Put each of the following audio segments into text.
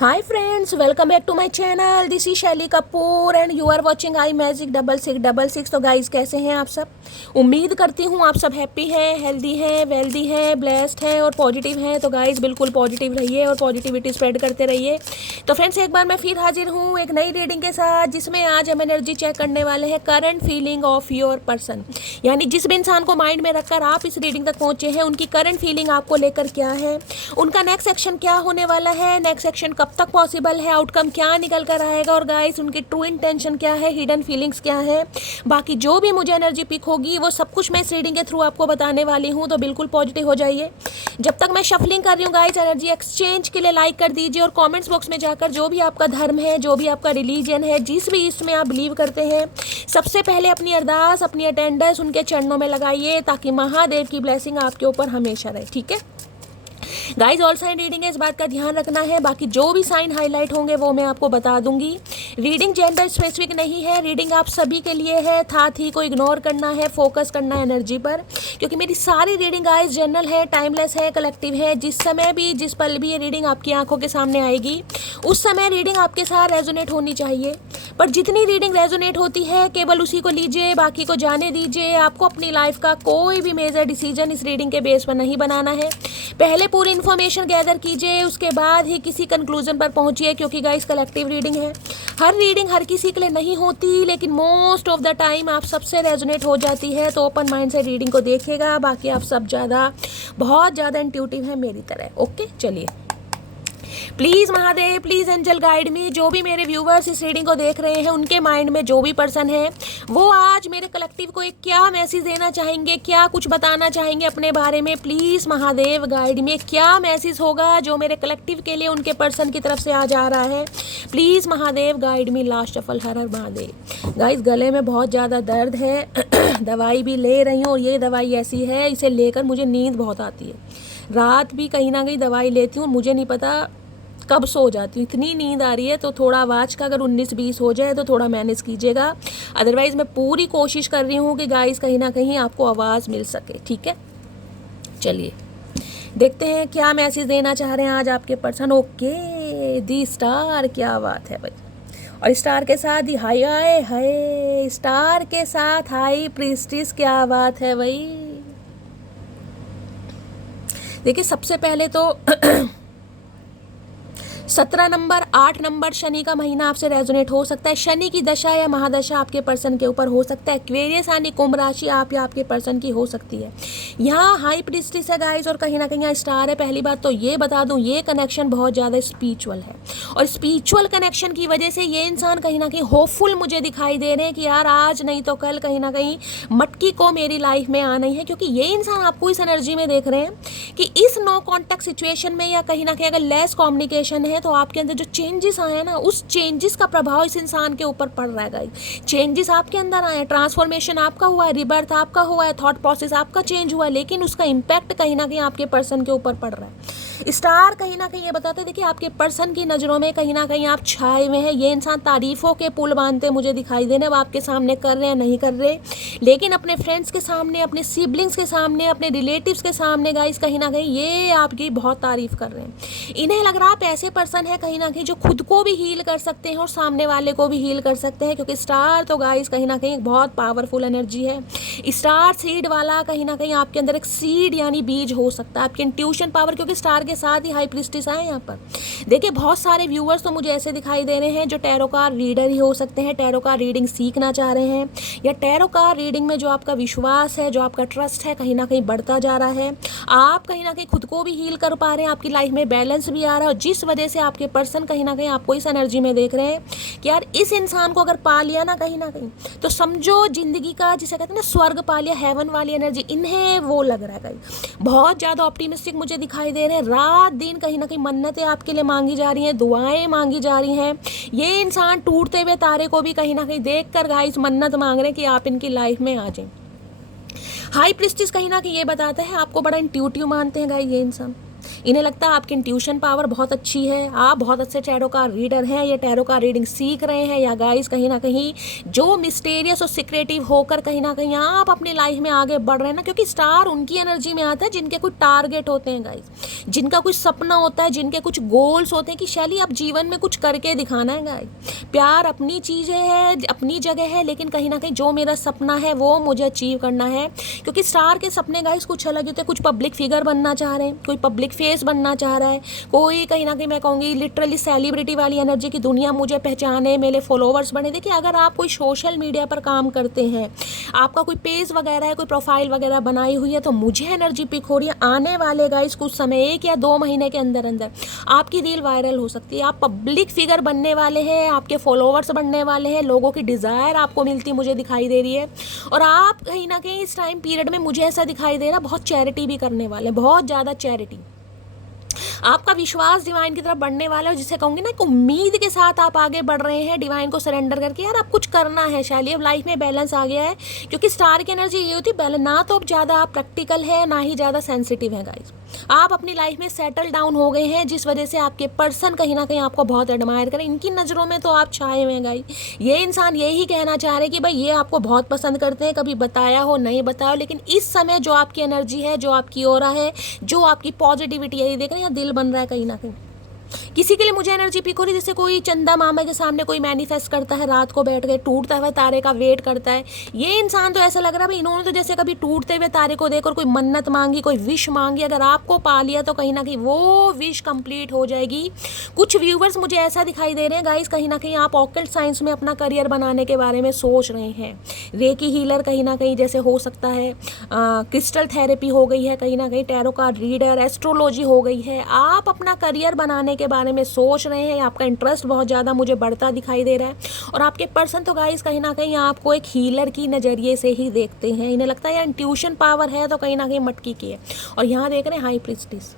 Hi friends, welcome back to my channel. This is Shaily Kapoor and you are watching I magic 6666। तो guys, कैसे हैं आप सब? उम्मीद करती हूँ आप सब हैप्पी हैं, हेल्दी हैं, वेल्दी हैं, ब्लेस्ड हैं और पॉजिटिव हैं। तो गाइस, बिल्कुल पॉजिटिव रहिए और पॉजिटिविटी स्प्रेड करते रहिए। तो फ्रेंड्स, एक बार मैं फिर हाजिर हूँ एक नई रीडिंग के साथ, जिसमें आज हम एनर्जी चेक करने वाले हैं current feeling of your person. यानी जिस भी इंसान को माइंड में रखकर आप इस रीडिंग तक पहुंचे हैं, उनकी करंट फीलिंग आपको लेकर क्या है, उनका नेक्स्ट एक्शन क्या होने वाला है, नेक्स्ट एक्शन कब तक पॉसिबल है, आउटकम क्या निकल कर आएगा और गाइस उनकी ट्रू इंटेंशन क्या है, हिडन फीलिंग्स क्या है। बाकी जो भी मुझे एनर्जी पिक होगी वो सब कुछ मैं इस रीडिंग के थ्रू आपको बताने वाली हूँ। तो बिल्कुल पॉजिटिव हो जाइए। जब तक मैं शफलिंग कर रही हूँ गाइस, एनर्जी एक्सचेंज के लिए लाइक कर दीजिए और कमेंट्स बॉक्स में जाकर जो भी आपका धर्म है, जो भी आपका रिलीजन है, जिस भी इसमें आप बिलीव करते हैं, सबसे पहले अपनी अरदास, अपनी अटेंडेंस उनके चरणों में लगाइए, ताकि महादेव की ब्लेसिंग आपके ऊपर हमेशा रहे। ठीक है गाइज, ऑल साइन रीडिंग है, इस बात का ध्यान रखना है। बाकी जो भी साइन हाईलाइट होंगे वो मैं आपको बता दूंगी। रीडिंग जेंडर स्पेसिफिक नहीं है, रीडिंग आप सभी के लिए है। साथ ही को इग्नोर करना है, फोकस करना है एनर्जी पर, क्योंकि मेरी सारी रीडिंग गाइज जनरल है, टाइमलेस है, कलेक्टिव है। जिस समय भी, जिस पल भी ये रीडिंग आपकी आंखों के सामने आएगी, उस समय रीडिंग आपके साथ रेजोनेट होनी चाहिए। पर जितनी रीडिंग रेजोनेट होती है केवल उसी को लीजिए, बाकी को जाने दीजिए। आपको अपनी लाइफ का कोई भी मेजर डिसीजन इस रीडिंग के बेस पर नहीं बनाना है। पहले पूरी इन्फॉर्मेशन गैदर कीजिए, उसके बाद ही किसी कंक्लूजन पर पहुंचिए, क्योंकि गाइस कलेक्टिव रीडिंग है। हर रीडिंग हर किसी के लिए नहीं होती, लेकिन मोस्ट ऑफ द टाइम आप सबसे रेजोनेट हो जाती है। तो ओपन माइंड से रीडिंग को देखिएगा। बाकी आप सब बहुत ज़्यादा इंट्यूटिव है मेरी तरह। ओके, चलिए। Please Mahadev, please angel guide me. जो भी मेरे व्यूवर्स इस रीडिंग को देख रहे हैं, उनके माइंड में जो भी पर्सन है, वो आज मेरे कलेक्टिव को एक क्या मैसेज देना चाहेंगे, क्या कुछ बताना चाहेंगे अपने बारे में। प्लीज़ महादेव गाइड मी, क्या मैसेज होगा जो मेरे कलेक्टिव के लिए उनके पर्सन की तरफ से आ जा रहा है। Please Mahadev guide me. Last shuffle. Her her Mahadev. Guys, गले में बहुत ज़्यादा दर्द है दवाई भी ले रही हूँ, और ये दवाई ऐसी है, इसे लेकर मुझे नींद बहुत आती है। रात भी कहीं ना कहीं दवाई लेती हूँ, मुझे नहीं पता कब सो जाती हूँ, इतनी नींद आ रही है। तो थोड़ा आवाज़ का अगर 19-20 हो जाए तो थोड़ा मैनेज कीजिएगा। अदरवाइज़ मैं पूरी कोशिश कर रही हूँ कि गाइस कहीं ना कहीं आपको आवाज़ मिल सके। ठीक है, चलिए देखते हैं क्या मैसेज देना चाह रहे हैं आज आपके पर्सन। ओके, दी स्टार, क्या बात है भाई। और स्टार के साथ ही हाय आए, हाय स्टार के साथ हाई प्रीस्टिस, क्या बात है भाई। देखिए, सबसे पहले तो 17 नंबर, 8 नंबर, शनि का महीना आपसे रेजोनेट हो सकता है। शनि की दशा या महादशा आपके पर्सन के ऊपर हो सकता है। एक्वेरियस यानी कुंभ राशि आप या आपके पर्सन की हो सकती है। यहाँ हाई प्रीस्टिस है गाइस, और कहीं ना कहीं यहाँ स्टार है। पहली बात तो ये बता दूं, ये कनेक्शन बहुत ज़्यादा स्पिरिचुअल है, और स्पिरिचुअल कनेक्शन की वजह से ये इंसान कहीं ना कहीं होपफुल मुझे दिखाई दे रहे हैं कि यार आज नहीं तो कल कहीं ना कहीं मटकी को मेरी लाइफ में आना ही है। क्योंकि ये इंसान आपको इस एनर्जी में देख रहे हैं कि इस नो कॉन्टैक्ट सिचुएशन में, या कहीं ना कहीं अगर लेस कम्युनिकेशन है, तो आपके अंदर जो चेंजेस आए ना, उस चेंजेस का प्रभाव इस इंसान के ऊपर पड़ रहा है गाइस। चेंजेस आपके अंदर आए, ट्रांसफॉर्मेशन आपका हुआ है, रिबर्थ आपका हुआ है, थॉट प्रोसेस आपका चेंज हुआ है, लेकिन उसका इम्पैक्ट कहीं ना कहीं आपके पर्सन के ऊपर पड़ रहा है। स्टार कहीं ना कहीं ये बताते हैं, देखिए आपके पर्सन की नज़रों में कहीं ना कहीं आप छाए हुए हैं। ये इंसान तारीफों के पुल बांधते मुझे दिखाई दे रहे हैं। वो आपके सामने कर रहे हैं, नहीं कर रहे, लेकिन अपने फ्रेंड्स के सामने, अपने सिबलिंग्स के सामने, अपने रिलेटिव्स के सामने गाइस कहीं ना कहीं ये आपकी बहुत तारीफ कर रहे हैं। इन्हें लग रहा है आप ऐसे पर्सन है कहीं ना कहीं जो खुद को भी हील कर सकते हैं और सामने वाले को भी हील कर सकते हैं। क्योंकि स्टार तो गाइस कहीं ना कहीं बहुत पावरफुल एनर्जी है। स्टार सीड वाला कहीं ना कहीं आपके अंदर एक सीड यानी बीज हो सकता है, आपकी इंट्यूशन पावर। क्योंकि स्टार के साथ ही हाई प्रीस्टिस आए यहाँ पर। देखिए, बहुत सारे व्यूअर्स तो मुझे ऐसे दिखाई दे रहे हैं जो टैरो कार्ड रीडर ही हो सकते हैं, टैरो कार्ड रीडिंग सीखना चाह रहे हैं, या टैरो कार्ड रीडिंग में जो आपका विश्वास है, जो आपका ट्रस्ट है, कहीं ना कहीं बढ़ता जा रहा है। आप कहीं ना कहीं खुद को भी हील कर पा रहे हैं, आपकी लाइफ में बैलेंस भी आ रहा है, और जिस वजह से आपके पर्सन कहीं ना कहीं आपको इस एनर्जी में देख रहे हैं कि यार इस इंसान को अगर पा लिया ना कहीं तो समझो जिंदगी का, जिसे कहते हैं ना स्वर्ग पा लिया, हेवन वाली एनर्जी इन्हें वो लग रहा है गाइस। बहुत ज़्यादा ऑप्टिमिस्टिक मुझे दिखाई दे रहे हैं। रात दिन कहीं ना कहीं मन्नतें आपके लिए मांगी जा रही हैं, दुआएं मांगी जा रही हैं। ये इंसान टूटते हुए तारे को भी कहीं ना कहीं देख कर गाइस मन्नत मांग रहे हैं कि आप इनकी लाइफ में आ जाएं। हाई प्रीस्टिस कहीं ना कहीं ये बताता है आपको बड़ा इंट्यूटिव मानते हैं गाइस ये इंसान। इन्हें लगता है आपकी इंट्यूशन पावर बहुत अच्छी है, आप बहुत अच्छे टैरो कार्ड रीडर हैं, ये टैरो कार्ड रीडिंग सीख रहे हैं, या गाइस कहीं ना कहीं जो मिस्टीरियस और सीक्रेटिव होकर कहीं ना कहीं आप अपनी लाइफ में आगे बढ़ रहे हैं ना, क्योंकि स्टार उनकी एनर्जी में आता है जिनके कुछ टारगेट होते हैं गाइस, जिनका कुछ सपना होता है, जिनके कुछ गोल्स होते हैं कि शैली आप जीवन में कुछ करके दिखाना है गाइस। प्यार अपनी चीज़ें है, अपनी जगह है, लेकिन कहीं ना कहीं जो मेरा सपना है वो मुझे अचीव करना है, क्योंकि स्टार के सपने गाइस कुछ अलग होते हैं। कुछ पब्लिक फिगर बनना चाह रहे हैं, कोई पब्लिक फेस बनना चाह रहा है, कोई कहीं ना कहीं मैं कहूँगी लिटरली सेलिब्रिटी वाली एनर्जी की दुनिया मुझे पहचाने, मेरे फॉलोवर्स बने। देखिए अगर आप कोई सोशल मीडिया पर काम करते हैं, आपका कोई पेज वगैरह है, कोई प्रोफाइल वगैरह बनाई हुई है, तो मुझे एनर्जी पिक हो रही है आने वाले गाइस कुछ समय 1 या 2 महीने के अंदर अंदर आपकी रील वायरल हो सकती है। आप पब्लिक फिगर बनने वाले हैं, आपके फॉलोवर्स बनने वाले हैं, लोगों की डिज़ायर आपको मिलती मुझे दिखाई दे रही है, और आप कहीं ना कहीं इस टाइम पीरियड में मुझे ऐसा दिखाई दे रहा बहुत चैरिटी भी करने वाले, बहुत ज़्यादा चैरिटी। आपका विश्वास डिवाइन की तरफ बढ़ने वाला है, जिसे कहूँगी ना एक उम्मीद के साथ आप आगे बढ़ रहे हैं डिवाइन को सरेंडर करके। यार आप कुछ करना है शैली, अब लाइफ में बैलेंस आ गया है, क्योंकि स्टार की एनर्जी ये होती है बैलेंस, ना तो अब ज़्यादा आप प्रैक्टिकल है ना ही ज़्यादा सेंसिटिव है गाइस। आप अपनी लाइफ में सेटल डाउन हो गए हैं, जिस वजह से आपके पर्सन कहीं ना कहीं आपको बहुत एडमायर करें, इनकी नज़रों में तो आप छाए हुए हैं गाइस। ये इंसान यही कहना चाह रहे हैं कि भाई ये आपको बहुत पसंद करते हैं, कभी बताया हो नहीं बताया हो, लेकिन इस समय जो आपकी एनर्जी है, जो आपकी ऑरा है, जो आपकी पॉजिटिविटी है, ये देख रहे हैं दिल बन रहा है कहीं ना कहीं। किसी के लिए मुझे एनर्जी पिक हो रही है जैसे कोई चंदा मामा के सामने कोई मैनिफेस्ट करता है, रात को बैठ के टूटता हुआ तारे का वेट करता है। ये इंसान तो ऐसा लग रहा है भाई इन्होंने तो जैसे कभी टूटते हुए तारे को देखकर कोई मन्नत मांगी, कोई विश मांगी, अगर आपको पा लिया तो कहीं ना कहीं वो विश कंप्लीट हो जाएगी। कुछ व्यूवर्स मुझे ऐसा दिखाई दे रहे हैं गाइस, कहीं ना कहीं आप ऑकल्ट साइंस में अपना करियर बनाने के बारे में सोच रहे हैं। रेकी हीलर कहीं ना कहीं जैसे हो सकता है, क्रिस्टल थेरेपी हो गई है, कहीं ना कहीं टैरो कार्ड रीडर, एस्ट्रोलॉजी हो गई है। आप अपना करियर बनाने के बारे में सोच रहे हैं, आपका इंटरेस्ट बहुत ज़्यादा मुझे बढ़ता दिखाई दे रहा है, और आपके पर्सन तो गाइस कहीं ना कहीं आपको एक हीलर की नज़रिए से ही देखते हैं। इन्हें लगता है यार इंट्यूशन पावर है तो कहीं ना कहीं मटकी की है। और यहाँ देख रहे हैं हाई प्रीस्टिस,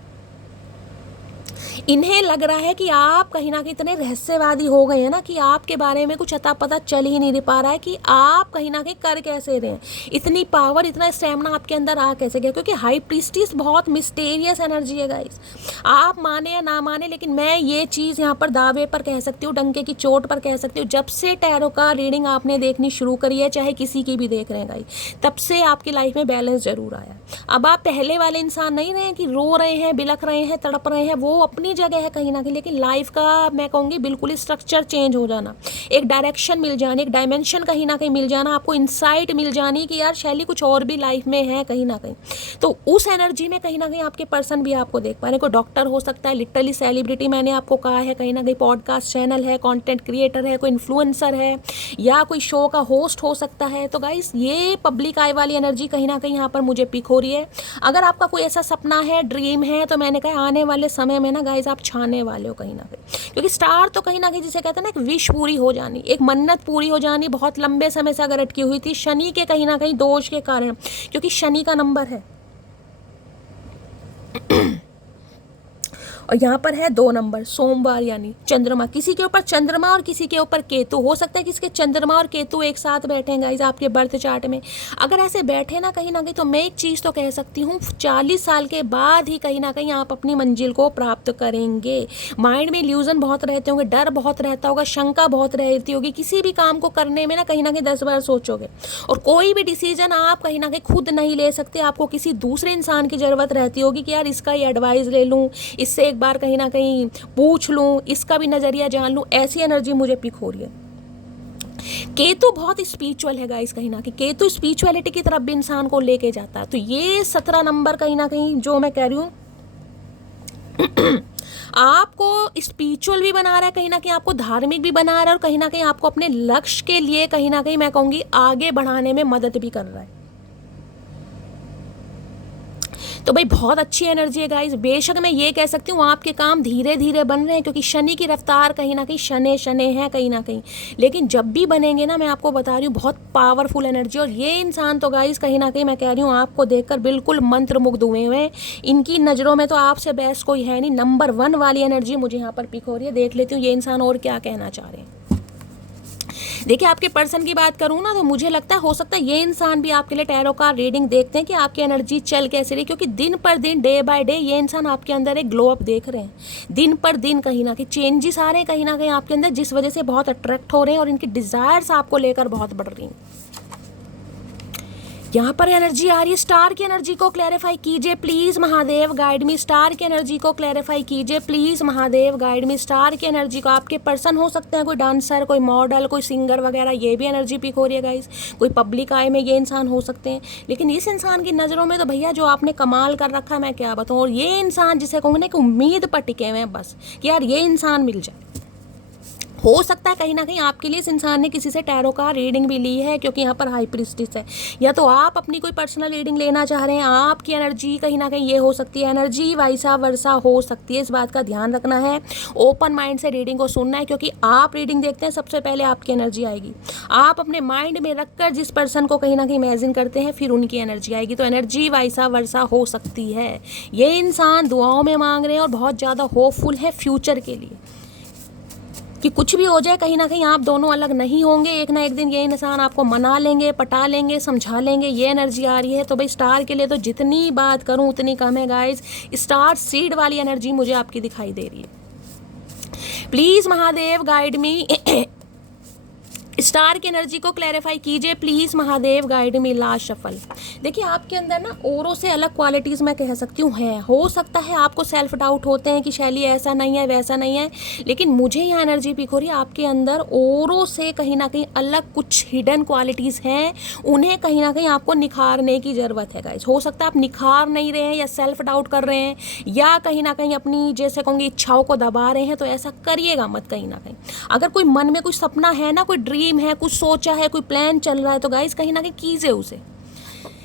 इन्हें लग रहा है कि आप कहीं ना कहीं इतने रहस्यवादी हो गए हैं ना कि आपके बारे में कुछ अता पता चल ही नहीं पा रहा है कि आप कहीं ना कहीं कर कैसे रहे हैं, इतनी पावर इतना स्टैमिना आपके अंदर आ कैसे गया, क्योंकि हाई प्रीस्टिस बहुत मिस्टीरियस एनर्जी है गाइस। आप माने या ना माने, लेकिन मैं ये चीज़ यहाँ पर दावे पर कह सकती हूँ, डंके की चोट पर कह सकती हूँ, जब से टैरो का रीडिंग आपने देखनी शुरू करी है, चाहे किसी की भी देख रहे हैं गाइस, तब से आपकी लाइफ में बैलेंस जरूर आया। अब आप पहले वाले इंसान नहीं रहे कि रो रहे हैं, बिलख रहे हैं, तड़प रहे हैं, वो अपनी जगह है कहीं ना कहीं, लेकिन लाइफ का मैं कहूँगी बिल्कुल स्ट्रक्चर चेंज हो जाना, एक डायरेक्शन मिल जानी, एक डायमेंशन कहीं ना कहीं मिल जाना, आपको इंसाइट मिल जानी कि यार शैली कुछ और भी लाइफ में है कहीं ना कहीं। तो उस एनर्जी में कहीं ना कहीं आपके पर्सन भी आपको देख पा रहे हैं। कोई डॉक्टर हो सकता है, लिटरली सेलिब्रिटी मैंने आपको कहा है, कहीं ना कहीं पॉडकास्ट चैनल है, कंटेंट क्रिएटर है, कोई इन्फ्लुएंसर है, या कोई शो का होस्ट हो सकता है। तो गाइस ये पब्लिक आई वाली एनर्जी कहीं ना कहीं यहाँ पर मुझे पिक हो रही है। अगर आपका कोई ऐसा सपना है, ड्रीम है, तो मैंने कहा आने वाले समय में ना गाइस आप छाने वाले हो कहीं ना कहीं, क्योंकि स्टार तो कहीं ना कहीं जिसे कहते हैं ना एक विश पूरी हो जानी, एक मन्नत पूरी हो जानी, बहुत लंबे समय से अगर अटकी हुई थी शनि के कहीं ना कहीं दोष के कारण, क्योंकि शनि का नंबर है और यहाँ पर है 2 नंबर, सोमवार यानी चंद्रमा, किसी के ऊपर चंद्रमा और किसी के ऊपर केतु, हो सकता है किसके चंद्रमा और केतु एक साथ बैठे हैं गाइस आपके बर्थ चार्ट में। अगर ऐसे बैठे ना कहीं तो मैं एक चीज़ तो कह सकती हूँ, 40 साल के बाद ही कहीं ना कहीं आप अपनी मंजिल को प्राप्त करेंगे। माइंड में इल्यूजन बहुत रहते होंगे, डर बहुत रहता होगा, शंका बहुत रहती होगी, किसी भी काम को करने में ना कहीं 10 बार सोचोगे, और कोई भी डिसीजन आप कहीं ना कहीं खुद नहीं ले सकते, आपको किसी दूसरे इंसान की ज़रूरत रहती होगी कि यार इसका ये एडवाइस ले लूँ, इससे एक बार कहीं ना कहीं पूछ लूं, इसका भी नजरिया जान लूं, ऐसी एनर्जी मुझे पिक हो रही है। केतु बहुत स्पिरिचुअल है गाइस, कहीं ना कहीं केतु स्पिरिचुअलिटी की तरफ भी इंसान को लेके जाता है। तो ये 17 नंबर कहीं ना कहीं जो मैं कह रही हूँ आपको स्पिरिचुअल भी बना रहा है, कहीं ना कहीं आपको धार्मिक भी बना रहा है, और कहीं ना कहीं आपको अपने लक्ष्य के लिए कहीं ना कहीं मैं कहूँगी आगे बढ़ाने में मदद भी कर रहा है। तो भाई बहुत अच्छी एनर्जी है गाइस। बेशक मैं ये कह सकती हूँ आपके काम धीरे धीरे बन रहे हैं, क्योंकि शनि की रफ्तार कहीं ना कहीं शने है कहीं ना कहीं, लेकिन जब भी बनेंगे ना मैं आपको बता रही हूँ बहुत पावरफुल एनर्जी। और ये इंसान तो गाइस कहीं ना कहीं मैं कह रही हूँ आपको देखकर बिल्कुल मंत्रमुग्ध हुए हैं, इनकी नज़रों में तो आपसे बेस्ट कोई है नहीं, नंबर 1 वाली एनर्जी मुझे यहाँ पर पिक हो रही है। देख लेती हूँ ये इंसान और क्या कहना चाह रहे हैं। देखिए आपके पर्सन की बात करूँ ना, तो मुझे लगता है हो सकता है ये इंसान भी आपके लिए टैरो का रीडिंग देखते हैं कि आपकी एनर्जी चल कैसे रही, क्योंकि दिन पर दिन, डे बाय डे, ये इंसान आपके अंदर एक ग्लो अप देख रहे हैं। दिन पर दिन कहीं ना कहीं चेंजेस आ रहे हैं कहीं ना कहीं आपके अंदर, जिस वजह से बहुत अट्रैक्ट हो रहे हैं और इनकी डिज़ायर्स आपको लेकर बहुत बढ़ रही हैं। यहाँ पर एनर्जी आ रही है, स्टार की एनर्जी को क्लैरिफाई कीजिए please Mahadev, guide me. Star की एनर्जी को क्लैरिफाई कीजिए please Mahadev, guide me. Star की एनर्जी को, आपके पर्सन हो सकते हैं कोई डांसर, कोई मॉडल, कोई सिंगर वगैरह, ये भी एनर्जी पिक हो रही है गाइस। कोई पब्लिक आय में ये इंसान हो सकते हैं, लेकिन इस इंसान की नज़रों में तो भैया जो आपने कमाल कर रखा है मैं क्या बताऊँ। और ये इंसान जिसे कहूँगी ना कि उम्मीद पर टिके हुए हैं बस कि यार ये इंसान मिल जाए। हो सकता है कहीं ना कहीं आपके लिए इस इंसान ने किसी से टैरो का रीडिंग भी ली है, क्योंकि यहाँ पर हाई प्रीस्टिस है। या तो आप अपनी कोई पर्सनल रीडिंग लेना चाह रहे हैं, आपकी एनर्जी कहीं ना कहीं ये हो सकती है, एनर्जी वाइसा वर्सा हो सकती है। इस बात का ध्यान रखना है, ओपन माइंड से रीडिंग को सुनना है, क्योंकि आप रीडिंग देखते हैं सबसे पहले आपकी एनर्जी आएगी। आप अपने माइंड में रखकर जिस पर्सन को कहीं ना कहीं इमेजिन करते हैं, फिर उनकी एनर्जी आएगी। तो एनर्जी वाइसा वर्सा हो सकती है। ये इंसान दुआओं में मांग रहे हैं और बहुत ज़्यादा होपफुल है फ्यूचर के लिए कि कुछ भी हो जाए कहीं ना कहीं आप दोनों अलग नहीं होंगे। एक ना एक दिन ये इंसान आपको मना लेंगे, पटा लेंगे, समझा लेंगे, ये एनर्जी आ रही है। तो भाई स्टार के लिए तो जितनी बात करूं उतनी कम है गाइस। स्टार सीड वाली एनर्जी मुझे आपकी दिखाई दे रही है। Please Mahadev guide me, star की एनर्जी को क्लैरिफाई कीजिए please Mahadev, guide me. Last shuffle. देखिए आपके अंदर ना औरों से अलग क्वालिटीज़ मैं कह सकती हूँ है। हो सकता है आपको सेल्फ डाउट होते हैं कि शैली ऐसा नहीं है वैसा नहीं है, लेकिन मुझे यहाँ एनर्जी पिक हो रही है आपके अंदर औरों से कहीं ना कहीं अलग कुछ हिडन क्वालिटीज़ हैं, उन्हें कहीं ना कहीं आपको निखारने की ज़रूरत है गाइस। हो सकता है आप निखार नहीं रहे हैं या सेल्फ डाउट कर रहे हैं या कहीं ना कहीं अपनी जैसे कहूँगी इच्छाओं को दबा रहे हैं, तो ऐसा करिएगा मत कहीं ना कहीं। अगर कोई मन में कुछ सपना है ना, कोई ड्रीम है, कुछ सोचा है, कोई प्लान चल रहा है, तो गाइस कहीं ना कहीं कीजिए उसे।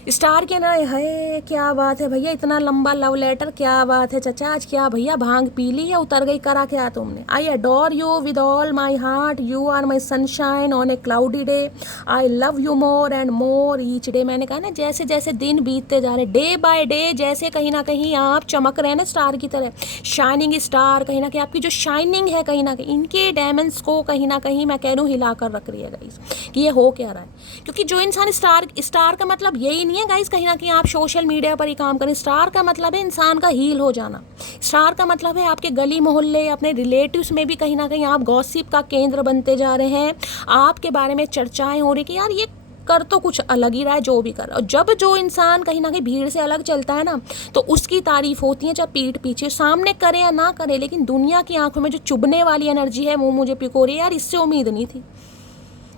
स्टार के ना है, क्या बात है भैया, इतना लंबा लव लेटर, क्या बात है चचा। आज क्या भैया भांग पी ली या उतर गई, करा क्या तुमने। I adore you with all my heart, you are my sunshine on a cloudy day, I love you more and more each day. मैंने कहा ना जैसे जैसे दिन बीतते जा रहे, डे बाय डे, जैसे कहीं ना कहीं आप चमक रहे हैं ना स्टार की तरह, शाइनिंग स्टार, कहीं ना कहीं आपकी जो शाइनिंग है कहीं ना कहीं इनके डायमंड्स को कहीं ना कहीं मैं कह रही हूँ हिला कर रख रही है गाइस कि ये हो क्या रहा है। क्योंकि जो इंसान स्टार का मतलब यही नहीं है गाइस कहीं ना कहीं आप सोशल मीडिया पर ही काम करें। स्टार का मतलब है इंसान का हील हो जाना। स्टार का मतलब है आपके गली मोहल्ले, अपने रिलेटिव्स में भी कहीं ना कहीं आप गॉसिप का केंद्र बनते जा रहे हैं। आपके बारे में चर्चाएं हो रही कि यार ये कर तो कुछ अलग ही रहा है जो भी कर। और जब जो इंसान कहीं ना कहीं भीड़ से अलग चलता है ना, तो उसकी तारीफ होती है, चाहे पीठ पीछे, सामने करे या ना करे, लेकिन दुनिया की आंखों में जो चुभने वाली एनर्जी है वो मुझे पिक हो रही है। यार इससे उम्मीद नहीं थी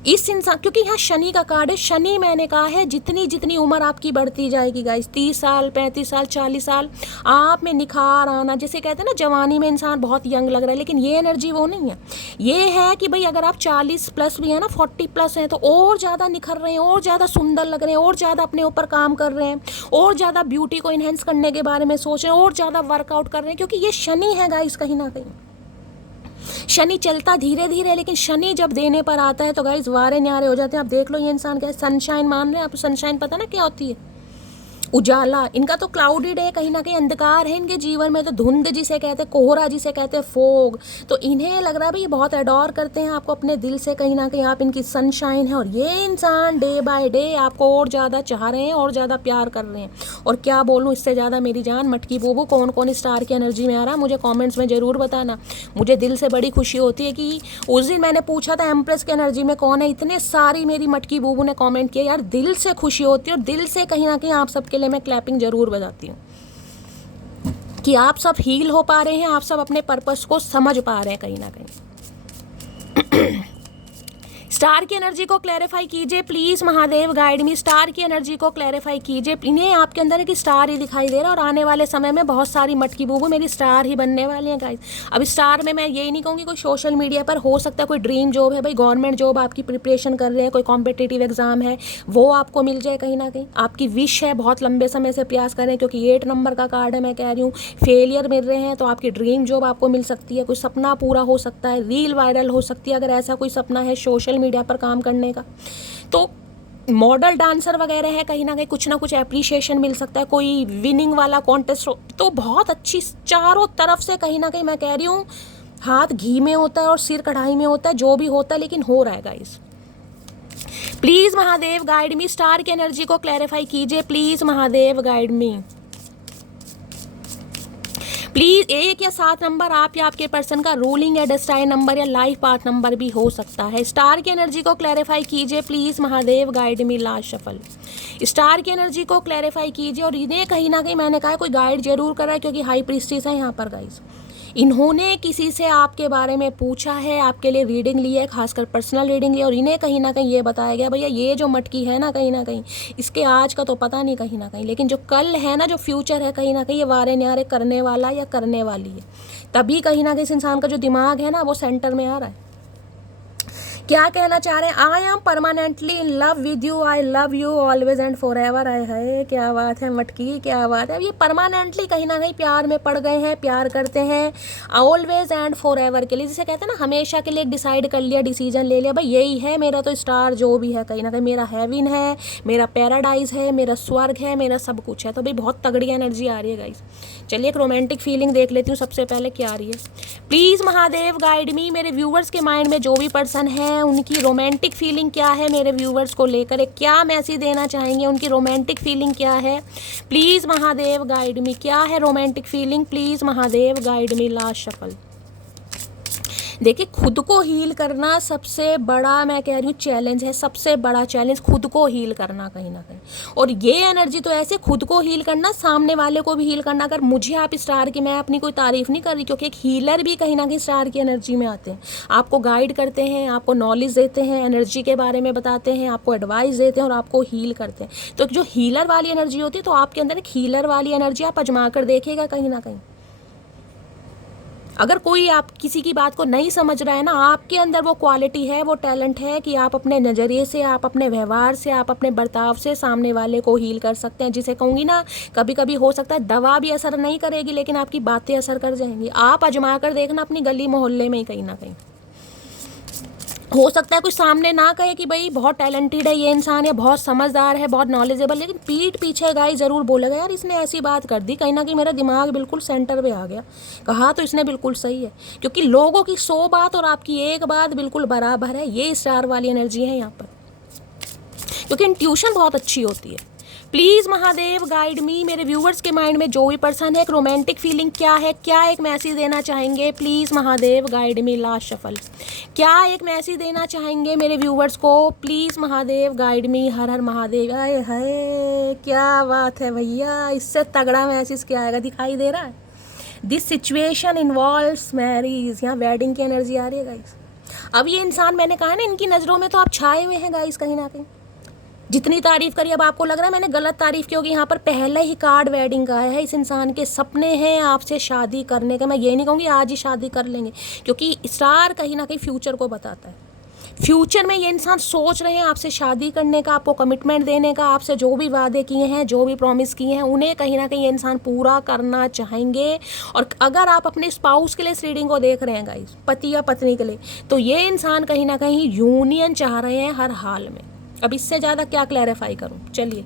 इस इंसान, क्योंकि यहाँ शनि का कार्ड है। शनि मैंने कहा है जितनी जितनी उम्र आपकी बढ़ती जाएगी गाइस, 30 साल, 35 साल, 40 साल, आप में निखार आना, जैसे कहते हैं ना जवानी में इंसान बहुत यंग लग रहा है, लेकिन ये एनर्जी वो नहीं है। ये है कि भाई अगर आप 40 प्लस भी है ना, 40 प्लस हैं, तो और ज़्यादा निखर रहे हैं, और ज़्यादा सुंदर लग रहे हैं, और ज़्यादा अपने ऊपर काम कर रहे हैं, और ज़्यादा ब्यूटी को इन्हेंस करने के बारे में सोच रहे हैं, और ज़्यादा वर्कआउट कर रहे हैं, क्योंकि ये शनि है गाइस। कहीं ना कहीं शनि चलता धीरे धीरे, लेकिन शनि जब देने पर आता है तो गाइस वारे न्यारे हो जाते हैं। आप देख लो ये इंसान क्या है, सनशाइन मान रहे हैं आप। सनशाइन पता ना क्या होती है, उजाला। इनका तो क्लाउडेड है, कहीं ना कहीं अंधकार है इनके जीवन में, तो धुंध जिसे कहते हैं, कोहरा जिसे कहते हैं, फोग। तो इन्हें लग रहा है भाई ये बहुत एडोर करते हैं आपको अपने दिल से, कहीं ना कहीं आप इनकी सनशाइन है। और ये इंसान डे बाय डे आपको और ज़्यादा चाह रहे हैं और ज़्यादा प्यार कर रहे हैं। और क्या बोलूँ इससे ज़्यादा मेरी जान मटकी बूबू, कौन कौन स्टार की एनर्जी में आ रहा है मुझे कॉमेंट्स में ज़रूर बताना। मुझे दिल से बड़ी खुशी होती है कि उस दिन मैंने पूछा था एम्प्रेस की एनर्जी में कौन है, इतने सारी मेरी मटकी बूबू ने कॉमेंट किया। यार दिल से खुशी होती है, और दिल से कहीं ना कहीं आप सबके लिए मैं क्लैपिंग जरूर बजाती हूँ कि आप सब हील हो पा रहे हैं, आप सब अपने पर्पस को समझ पा रहे हैं कहीं ना कहीं। स्टार की एनर्जी को क्लैरिफाई कीजिए please Mahadev, guide me. Star की एनर्जी को क्लैरिफाई कीजिए। इन्हें आपके अंदर एक स्टार ही दिखाई दे रहा है, और आने वाले समय में बहुत सारी मटकी बूबू मेरी स्टार ही बनने वाली हैं गाइस। अब स्टार में मैं यही नहीं कहूँगी कोई सोशल मीडिया पर, हो सकता है कोई ड्रीम जॉब है भाई, गवर्नमेंट जॉब आपकी प्रिपरेशन कर रहे हैं, कोई कॉम्पिटिटिव एग्जाम है वो आपको मिल जाए कहीं ना कहीं। आपकी विश है, बहुत लंबे समय से प्रयास करें, क्योंकि 8 नंबर का कार्ड है, मैं कह रही हूँ फेलियर मिल रहे हैं, तो आपकी ड्रीम जॉब आपको मिल सकती है। कोई सपना पूरा हो सकता है, रील वायरल हो सकती है, अगर ऐसा कोई सपना है सोशल मीडिया पर काम करने का। तो मॉडल डांसर वगैरह है, कहीं ना कुछ एप्रिशिएशन मिल सकता है, कोई विनिंग वाला कॉन्टेस्ट हो, तो बहुत अच्छी चारों तरफ से कहीं ना कहीं मैं कह रही हूँ हाथ घी में होता है और सिर कढ़ाई में होता है, जो भी होता है, लेकिन हो रहा है guys. Please Mahadev guide me, star की एनर्जी को क्लैरिफाई कीजिए please Mahadev guide me. Please 1 या 7 नंबर आप या आपके पर्सन का रूलिंग या डेस्टाइन नंबर या लाइफ पाथ नंबर भी हो सकता है। स्टार की एनर्जी को क्लैरिफाई कीजिए please Mahadev guide me. Last shuffle, star की एनर्जी को क्लैरिफाई कीजिए। और इन्हें कहीं ना कहीं मैंने कहा कोई गाइड जरूर कर रहा है, क्योंकि हाई प्रीस्टिस है यहाँ पर गाइस। इन्होंने किसी से आपके बारे में पूछा है, आपके लिए रीडिंग ली है, खासकर पर्सनल रीडिंग ली, और इन्हें कहीं ना कहीं ये बताया गया भैया ये जो मटकी है ना कहीं इसके आज का तो पता नहीं कहीं ना कहीं, लेकिन जो कल है ना, जो फ्यूचर है कहीं ना कहीं ये वारे न्यारे करने वाला या करने वाली है। तभी कहीं ना कहीं इस इंसान का जो दिमाग है ना वो सेंटर में आ रहा है। क्या कहना चाह रहे हैं? I am permanently in love with you, I love you always and for ever. आए है क्या बात है मटकी, क्या बात है। ये परमानेंटली कहीं ना कहीं प्यार में पड़ गए हैं, प्यार करते हैं ऑलवेज एंड फॉर एवर के लिए, जिसे कहते हैं ना हमेशा के लिए डिसाइड कर लिया, डिसीजन ले लिया भाई यही है मेरा तो स्टार जो भी है, कहीं ना कहीं मेरा हेवन है, मेरा पैराडाइज है, मेरा स्वर्ग है, मेरा सब कुछ है। तो भाई बहुत तगड़ी एनर्जी आ रही है गाइस। चलिए एक रोमांटिक फीलिंग देख लेती हूँ सबसे पहले क्या आ रही है। प्लीज़ महादेव गाइड मी, मेरे व्यूवर्स के माइंड में जो भी पर्सन है उनकी रोमांटिक फीलिंग क्या है, मेरे व्यूवर्स को लेकर एक क्या मैसेज देना चाहेंगे, उनकी रोमांटिक फीलिंग क्या है। प्लीज़ महादेव गाइड मी, क्या है romantic feeling, please Mahadev guide me. Last shuffle, देखिए खुद को हील करना सबसे बड़ा, मैं कह रही हूँ चैलेंज है, सबसे बड़ा चैलेंज खुद को हील करना कहीं ना कहीं। और ये एनर्जी तो ऐसे खुद को हील करना, सामने वाले को भी हील करना। अगर मुझे आप स्टार की, मैं अपनी कोई तारीफ नहीं कर रही, क्योंकि एक हीलर भी कहीं ना कहीं स्टार की एनर्जी में आते हैं, आपको गाइड करते हैं, आपको नॉलेज देते हैं, एनर्जी के बारे में बताते हैं, आपको एडवाइस देते हैं और आपको हील करते हैं। तो जो हीलर वाली एनर्जी होती है, तो आपके अंदर एक हीलर वाली एनर्जी आप आजमा कर देखिएगा कहीं ना कहीं। अगर कोई आप किसी की बात को नहीं समझ रहा है ना, आपके अंदर वो क्वालिटी है, वो टैलेंट है कि आप अपने नज़रिए से, आप अपने व्यवहार से, आप अपने बर्ताव से सामने वाले को हील कर सकते हैं। जिसे कहूँगी ना, कभी कभी हो सकता है दवा भी असर नहीं करेगी, लेकिन आपकी बातें असर कर जाएंगी। आप आजमा कर देखना अपनी गली मोहल्ले में ही कहीं ना कहीं। हो सकता है कुछ सामने ना कहे कि भाई बहुत टैलेंटेड है ये इंसान, या बहुत समझदार है, बहुत नॉलेजेबल, लेकिन पीठ पीछे गाय ज़रूर बोलेगा यार इसने ऐसी बात कर दी, कहीं ना कहीं मेरा दिमाग बिल्कुल सेंटर पे आ गया, कहा तो इसने बिल्कुल सही है। क्योंकि लोगों की 100 बात और आपकी एक बात बिल्कुल बराबर है। ये स्टार वाली एनर्जी है यहाँ पर, क्योंकि इंट्यूशन बहुत अच्छी होती है। प्लीज़ महादेव गाइड मी, मेरे व्यूवर्स के माइंड में जो भी पर्सन है एक रोमांटिक फीलिंग क्या है, क्या एक मैसेज देना चाहेंगे, please Mahadev guide me. Last shuffle, क्या एक मैसेज देना चाहेंगे मेरे व्यूवर्स को, प्लीज़ महादेव गाइड मी। हर हर महादेव। आए हाय क्या बात है भैया, इससे तगड़ा मैसेज क्या आएगा, दिखाई दे रहा है। दिस सिचुएशन इन्वॉल्व्स मैरिज, यहाँ वेडिंग की एनर्जी आ रही है गाइस। अब ये इंसान, मैंने कहा ना इनकी नज़रों में तो आप छाए हुए हैं गाइस कहीं ना कहीं। जितनी तारीफ करी, अब आपको लग रहा है मैंने गलत तारीफ की होगी। यहाँ पर पहले ही कार्ड वेडिंग का है। इस इंसान के सपने हैं आपसे शादी करने के। मैं ये नहीं कहूँगी आज ही शादी कर लेंगे, क्योंकि स्टार कहीं ना कहीं फ्यूचर को बताता है। फ्यूचर में ये इंसान सोच रहे हैं आपसे शादी करने का, आपको कमिटमेंट देने का, आपसे जो भी वादे किए हैं, जो भी प्रॉमिस किए हैं, उन्हें कहीं ना कहीं ये इंसान पूरा करना चाहेंगे। और अगर आप अपने स्पाउस के लिए इस रीडिंग को देख रहे हैं गाइस, पति या पत्नी के लिए, तो ये इंसान कहीं ना कहीं यूनियन चाह रहे हैं हर हाल में। अब इससे ज़्यादा क्या क्लैरिफाई करूं, चलिए।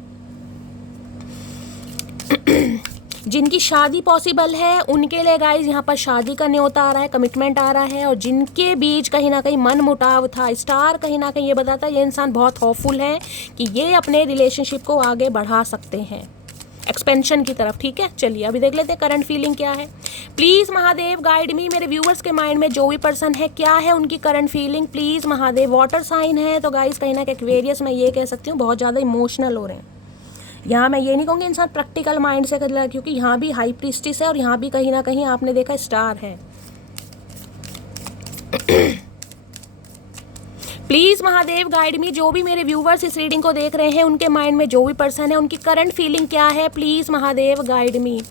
जिनकी शादी पॉसिबल है उनके लिए गाइज यहाँ पर शादी का न्योता आ रहा है, कमिटमेंट आ रहा है। और जिनके बीच कहीं ना कहीं मन मुटाव था, स्टार कहीं ना कहीं ये बताता है ये इंसान बहुत होपफुल है कि ये अपने रिलेशनशिप को आगे बढ़ा सकते हैं एक्सपेंशन की तरफ। ठीक है, चलिए अभी देख लेते हैं करंट फीलिंग क्या है। प्लीज़ महादेव गाइड मी, मेरे व्यूवर्स के माइंड में जो भी पर्सन है क्या है उनकी current feeling, please Mahadev. Water sign है तो गाइज कहीं ना कहीं एक्वेरियस, मैं ये कह सकती हूँ बहुत ज़्यादा इमोशनल हो रहे हैं। यहाँ मैं ये नहीं कहूँगी इंसान प्रैक्टिकल माइंड से कर रहा है, क्योंकि यहाँ भी हाई प्रीस्टिस है और यहाँ भी कहीं ना कहीं आपने देखा स्टार है। प्लीज़ महादेव गाइड मी, जो भी मेरे व्यूवर्स इस रीडिंग को देख रहे हैं उनके माइंड में जो भी पर्सन है उनकी करंट फीलिंग क्या है, प्लीज़ महादेव गाइड मी।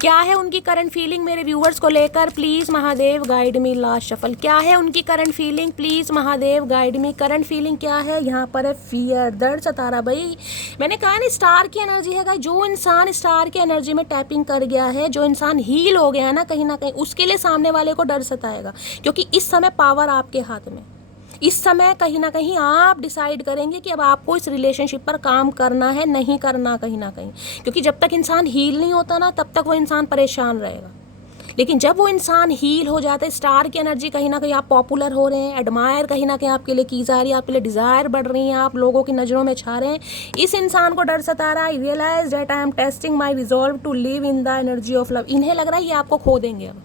क्या है उनकी करंट फीलिंग मेरे व्यूवर्स को लेकर, please Mahadev guide me. Last shuffle, क्या है उनकी current feeling, please Mahadev guide me. Current feeling क्या है, यहाँ पर है फियर, डर सता रहा। भाई मैंने कहा ना स्टार की एनर्जी है गाइस, जो इंसान स्टार की एनर्जी में टैपिंग कर गया है, जो इंसान हील हो गया है ना कहीं उसके लिए सामने वाले को डर सताएगा। क्योंकि इस समय पावर आपके हाथ में, इस समय कहीं ना कहीं आप डिसाइड करेंगे कि अब आपको इस रिलेशनशिप पर काम करना है नहीं करना कहीं ना कहीं। क्योंकि जब तक इंसान हील नहीं होता ना तब तक वो इंसान परेशान रहेगा। लेकिन जब वो इंसान हील हो जाता है, स्टार की एनर्जी कहीं ना कहीं आप पॉपुलर हो रहे हैं, एडमायर कहीं ना कहीं आपके लिए की जा रही है, आपके लिए डिज़ायर बढ़ रही है, आप लोगों की नज़रों में छा रहे हैं, इस इंसान को डर सता रहा है। I realise that I am testing my resolve to live in the energy of love. इन्हें लग रहा है ये आपको खो देंगे अब।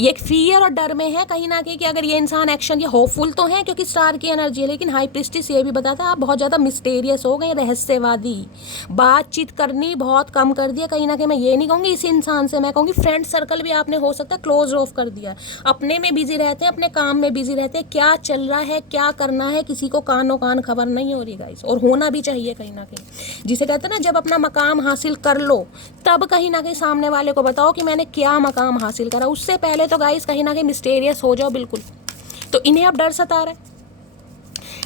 ये एक फियर और डर में है कहीं ना कहीं कि अगर ये इंसान एक्शन, ये होपफुल तो है क्योंकि स्टार की एनर्जी है, लेकिन हाई प्रिस्टिस ये भी बताता है आप बहुत ज़्यादा मिस्टेरियस हो गए, रहस्यवादी, बातचीत करनी बहुत कम कर दिया कहीं ना कहीं। मैं ये नहीं कहूँगी इस इंसान से, मैं कहूँगी फ्रेंड सर्कल भी आपने हो सकता है क्लोज ऑफ कर दिया, अपने में बिजी रहते हैं, अपने काम में बिजी रहते हैं, क्या चल रहा है क्या करना है किसी को कानों कान खबर नहीं हो रही गाइस, और होना भी चाहिए कहीं ना कहीं। जिसे कहते हैं ना जब अपना मकाम हासिल कर लो तब कहीं ना कहीं सामने वाले को बताओ कि मैंने क्या मकाम हासिल करा, उससे पहले तो गाइस कहीं ना कहीं मिस्टेरियस हो जाओ बिल्कुल। तो इन्हें अब डर सता रहा है।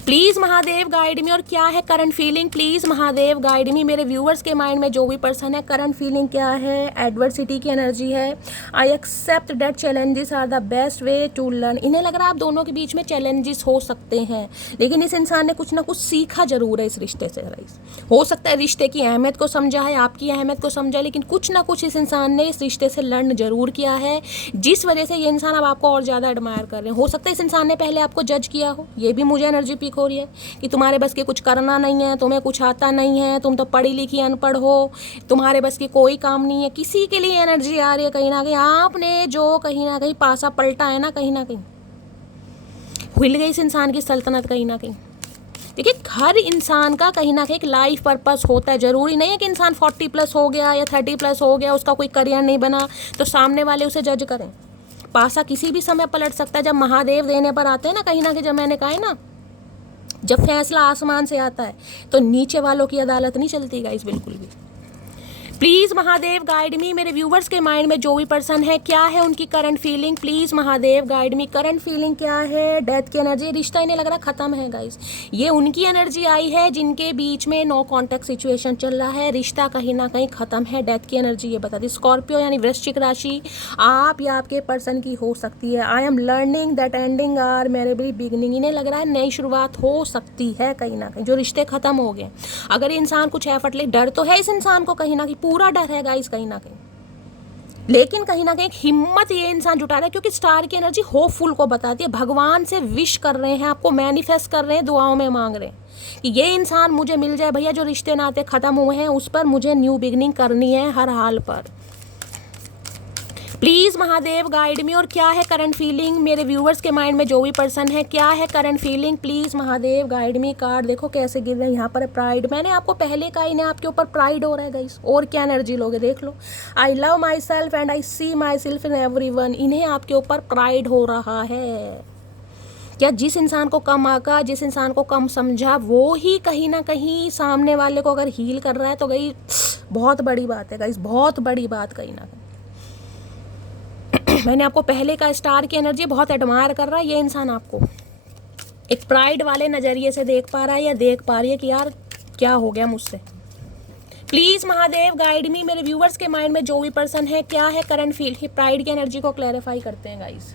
प्लीज़ महादेव गाइड मी, और क्या है current feeling, please Mahadev guide मी। मेरे व्यूअर्स के माइंड में जो भी पर्सन है, करंट फीलिंग क्या है, एडवर्सिटी की एनर्जी है। I accept that challenges are the best way to learn. इन्हें लग रहा है आप दोनों के बीच में चैलेंजेस हो सकते हैं, लेकिन इस इंसान ने कुछ ना कुछ सीखा जरूर है इस रिश्ते से गाइस। हो सकता है रिश्ते की अहमियत को समझा है, आपकी अहमियत को समझा, लेकिन कुछ ना कुछ इस इंसान ने इस रिश्ते से लर्न जरूर किया है, जिस वजह से ये इंसान अब आपको और ज़्यादा एडमायर कर रहे हैं। हो सकता है इस इंसान ने पहले आपको जज किया हो, ये भी मुझे एनर्जी पिक हो रही है कि तुम्हारे बस के कुछ करना नहीं है, तुम्हें कुछ आता नहीं है, तुम तो पढ़ी लिखी अनपढ़ हो, तुम्हारे बस की कोई काम नहीं है, किसी के लिए एनर्जी आ रही है कहीं ना कहीं। आपने जो कहीं ना कहीं पासा पलटा है ना, कहीं ना कहीं हिल गई इस इंसान की सल्तनत कहीं ना कहीं। देखिए हर इंसान का कहीं ना कहीं एक लाइफ पर्पस होता है, ज़रूरी नहीं है कि इंसान 40+ हो गया या 30+ हो गया, उसका कोई करियर नहीं बना तो सामने वाले उसे जज करें। पासा किसी भी समय पलट सकता है। जब महादेव देने पर आते हैं ना कहीं ना कहीं, जब मैंने कहा है ना जब फैसला आसमान से आता है तो नीचे वालों की अदालत नहीं चलती गाइस बिल्कुल भी। प्लीज़ महादेव गाइड मी। मेरे व्यूवर्स के माइंड में जो भी पर्सन है, क्या है उनकी current feeling, please Mahadev guide me. Current feeling क्या है, डेथ की एनर्जी, रिश्ता इन्हें लग रहा ख़त्म है गाइस। ये उनकी एनर्जी आई है जिनके बीच में नो कॉन्टैक्ट सिचुएशन चल रहा है, रिश्ता कहीं ना कहीं ख़त्म है। डेथ की एनर्जी ये बताती है। स्कॉर्पियो यानी वृश्चिक राशि आप या आपके पर्सन की हो सकती है। I am learning that ending are merely beginning. इन्हें लग रहा है नई शुरुआत हो सकती है कहीं ना कहीं, जो रिश्ते ख़त्म हो गए। अगर इंसान कुछ एफर्ट ले, डर तो है इस इंसान को कहीं ना कहीं, पूरा डर है गाइस कहीं ना कहीं, लेकिन कहीं ना कहीं एक हिम्मत ये इंसान जुटा रहा है क्योंकि स्टार की एनर्जी होपफुल को बताती है। भगवान से विश कर रहे हैं, आपको मैनिफेस्ट कर रहे हैं, दुआओं में मांग रहे हैं कि ये इंसान मुझे मिल जाए भैया, जो रिश्ते नाते खत्म हुए हैं उस पर मुझे न्यू बिगनिंग करनी है हर हाल पर। प्लीज़ महादेव गाइड मी। और क्या है करंट फीलिंग, मेरे व्यूअर्स के माइंड में जो भी पर्सन है, क्या है current feeling, please Mahadev guide me. Card देखो कैसे गिर रहे हैं, यहाँ पर है प्राइड। मैंने आपको पहले कहा इन्हें आपके ऊपर प्राइड हो रहा है गाइस, और क्या एनर्जी लोगे देख लो। I love myself and I see myself in everyone. इन्हें आपके ऊपर प्राइड हो रहा है। क्या जिस इंसान को कम आका, जिस इंसान को कम समझा, वो ही कहीं ना कहीं सामने वाले को अगर हील कर रहा है तो गई बहुत बड़ी बात है गाइस, बहुत बड़ी बात कहीं ना कहीं। मैंने आपको पहले का स्टार की एनर्जी बहुत एडमायर कर रहा है ये इंसान, आपको एक प्राइड वाले नज़रिए से देख पा रहा है या देख पा रही है कि यार क्या हो गया मुझसे। प्लीज़ महादेव गाइड मी। मेरे व्यूवर्स के माइंड में जो भी पर्सन है, क्या है करंट फील, प्राइड की एनर्जी को क्लैरिफाई करते हैं गाइस,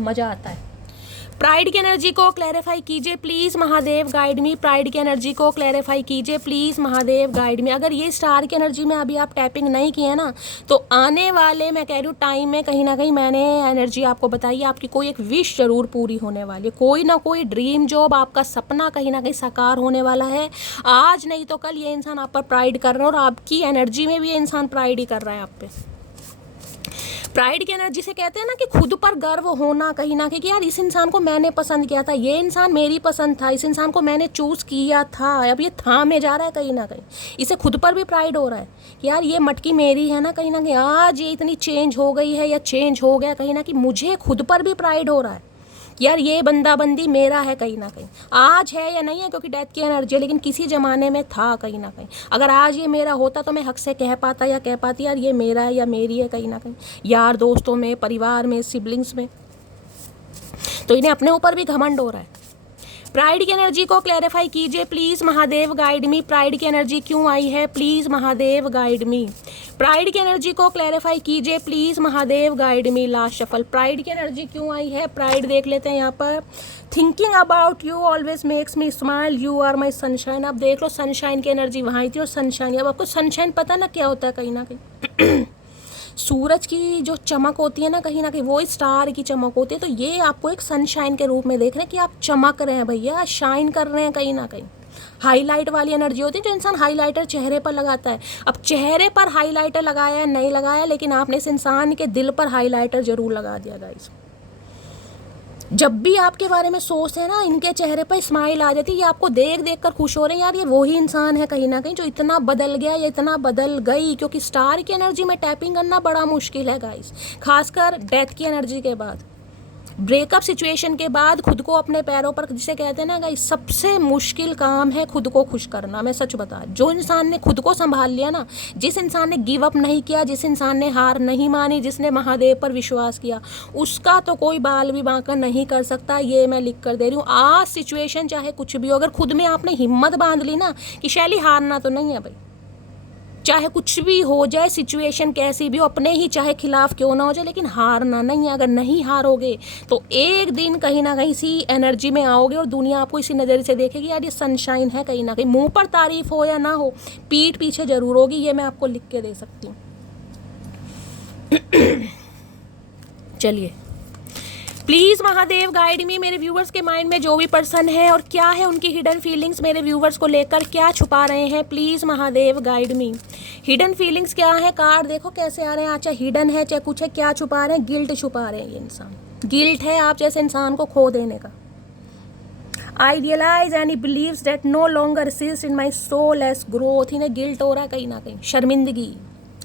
मज़ा आता है। प्राइड की एनर्जी को क्लैरिफाई कीजिए please Mahadev guide me. Pride की एनर्जी को क्लैरिफाई कीजिए प्लीज़ महादेव गाइड मी। अगर ये स्टार की एनर्जी में अभी आप टैपिंग नहीं किए ना, तो आने वाले मैं कह रही हूँ टाइम में कहीं ना कहीं मैंने एनर्जी आपको बताई है, आपकी कोई एक विश जरूर पूरी होने वाली है। कोई ना कोई ड्रीम जॉब, आपका सपना कहीं ना कहीं साकार होने वाला है। आज नहीं तो कल ये इंसान आप पर प्राइड कर रहा है, और आपकी एनर्जी में भी ये इंसान प्राइड ही कर रहा है आप पे। प्राइड की एनर्जी से कहते हैं ना कि खुद पर गर्व होना कहीं ना कहीं कि यार इस इंसान को मैंने पसंद किया था, ये इंसान मेरी पसंद था, इस इंसान को मैंने चूज़ किया था, अब ये थामे जा रहा है कहीं ना कहीं। इसे खुद पर भी प्राइड हो रहा है कि यार ये मटकी मेरी है ना कहीं आज ये इतनी चेंज हो गई है या चेंज हो गया कहीं ना कहीं, मुझे खुद पर भी प्राइड हो रहा है यार ये बंदाबंदी मेरा है कहीं ना कहीं। आज है या नहीं है क्योंकि डेथ की एनर्जी है, लेकिन किसी ज़माने में था कहीं ना कहीं। अगर आज ये मेरा होता तो मैं हक से कह पाता या कह पाती यार ये मेरा है या मेरी है कहीं ना कहीं, यार दोस्तों में, परिवार में, सिबलिंग्स में। तो इन्हें अपने ऊपर भी घमंड हो रहा है। प्राइड की एनर्जी को क्लैरिफाई कीजिए please Mahadev guide me. Pride की एनर्जी क्यों आई है, please Mahadev guide me. Pride की एनर्जी को क्लैरिफाई कीजिए please Mahadev guide me. Last shuffle, pride की एनर्जी क्यों आई है, प्राइड देख लेते हैं यहाँ पर। Thinking about you always makes me smile, you are my sunshine. अब देख लो सनशाइन की एनर्जी वहाँ आई थी और सनशाइन, अब आपको सनशाइन पता ना क्या होता है कहीं ना कहीं सूरज की जो चमक होती है ना कहीं वो स्टार की चमक होती है। तो ये आपको एक सनशाइन के रूप में देख रहे हैं कि आप चमक रहे हैं भैया, शाइन कर रहे हैं कहीं ना कहीं। हाईलाइट वाली एनर्जी होती है जो इंसान हाईलाइटर चेहरे पर लगाता है। अब चेहरे पर हाईलाइटर लगाया नहीं लगाया, लेकिन आपने इस इंसान के दिल पर हाईलाइटर जरूर लगा दिया गाइस। जब भी आपके बारे में सोचते हैं ना, इनके चेहरे पर स्माइल आ जाती है, ये आपको देख देख कर खुश हो रहे हैं यार, ये वही इंसान है कहीं ना कहीं जो इतना बदल गया या इतना बदल गई। क्योंकि स्टार की एनर्जी में टैपिंग करना बड़ा मुश्किल है गाइस, खासकर डेथ की एनर्जी के बाद, ब्रेकअप सिचुएशन के बाद खुद को अपने पैरों पर, जिसे कहते हैं ना गाइस, सबसे मुश्किल काम है खुद को खुश करना। मैं सच बता, जो इंसान ने खुद को संभाल लिया ना, जिस इंसान ने गिव अप नहीं किया, जिस इंसान ने हार नहीं मानी, जिसने महादेव पर विश्वास किया, उसका तो कोई बाल भी बांका नहीं कर सकता। ये मैं लिख कर दे रही हूँ। आज सिचुएशन चाहे कुछ भी हो, अगर खुद में आपने हिम्मत बांध ली ना कि शैली हारना तो नहीं है भाई, चाहे कुछ भी हो जाए, सिचुएशन कैसी भी हो, अपने ही चाहे खिलाफ क्यों ना हो जाए, लेकिन हारना नहीं है। अगर नहीं हारोगे तो एक दिन कहीं ना कहीं इसी एनर्जी में आओगे और दुनिया आपको इसी नज़रिए से देखेगी, यार ये सनशाइन है कहीं ना कहीं। मुंह पर तारीफ हो या ना हो, पीठ पीछे जरूर होगी। ये मैं आपको लिख के दे सकती हूँ। चलिए, प्लीज़ महादेव गाइड मी, मेरे व्यूवर्स के माइंड में जो भी पर्सन है और क्या है उनकी हिडन फीलिंग्स मेरे व्यूवर्स को लेकर, क्या छुपा रहे हैं, please Mahadev guide me. Hidden feelings क्या है, कार्ड देखो कैसे आ रहे हैं। अच्छा, हिडन है चाहे कुछ है, क्या छुपा रहे हैं, गिल्ट छुपा रहे हैं ये इंसान। गिल्ट है आप जैसे इंसान को खो देने का। I realise and he believes that no longer assist in my soul's growth. इन्हें गिल्ट हो रहा है कहीं ना कहीं, शर्मिंदगी,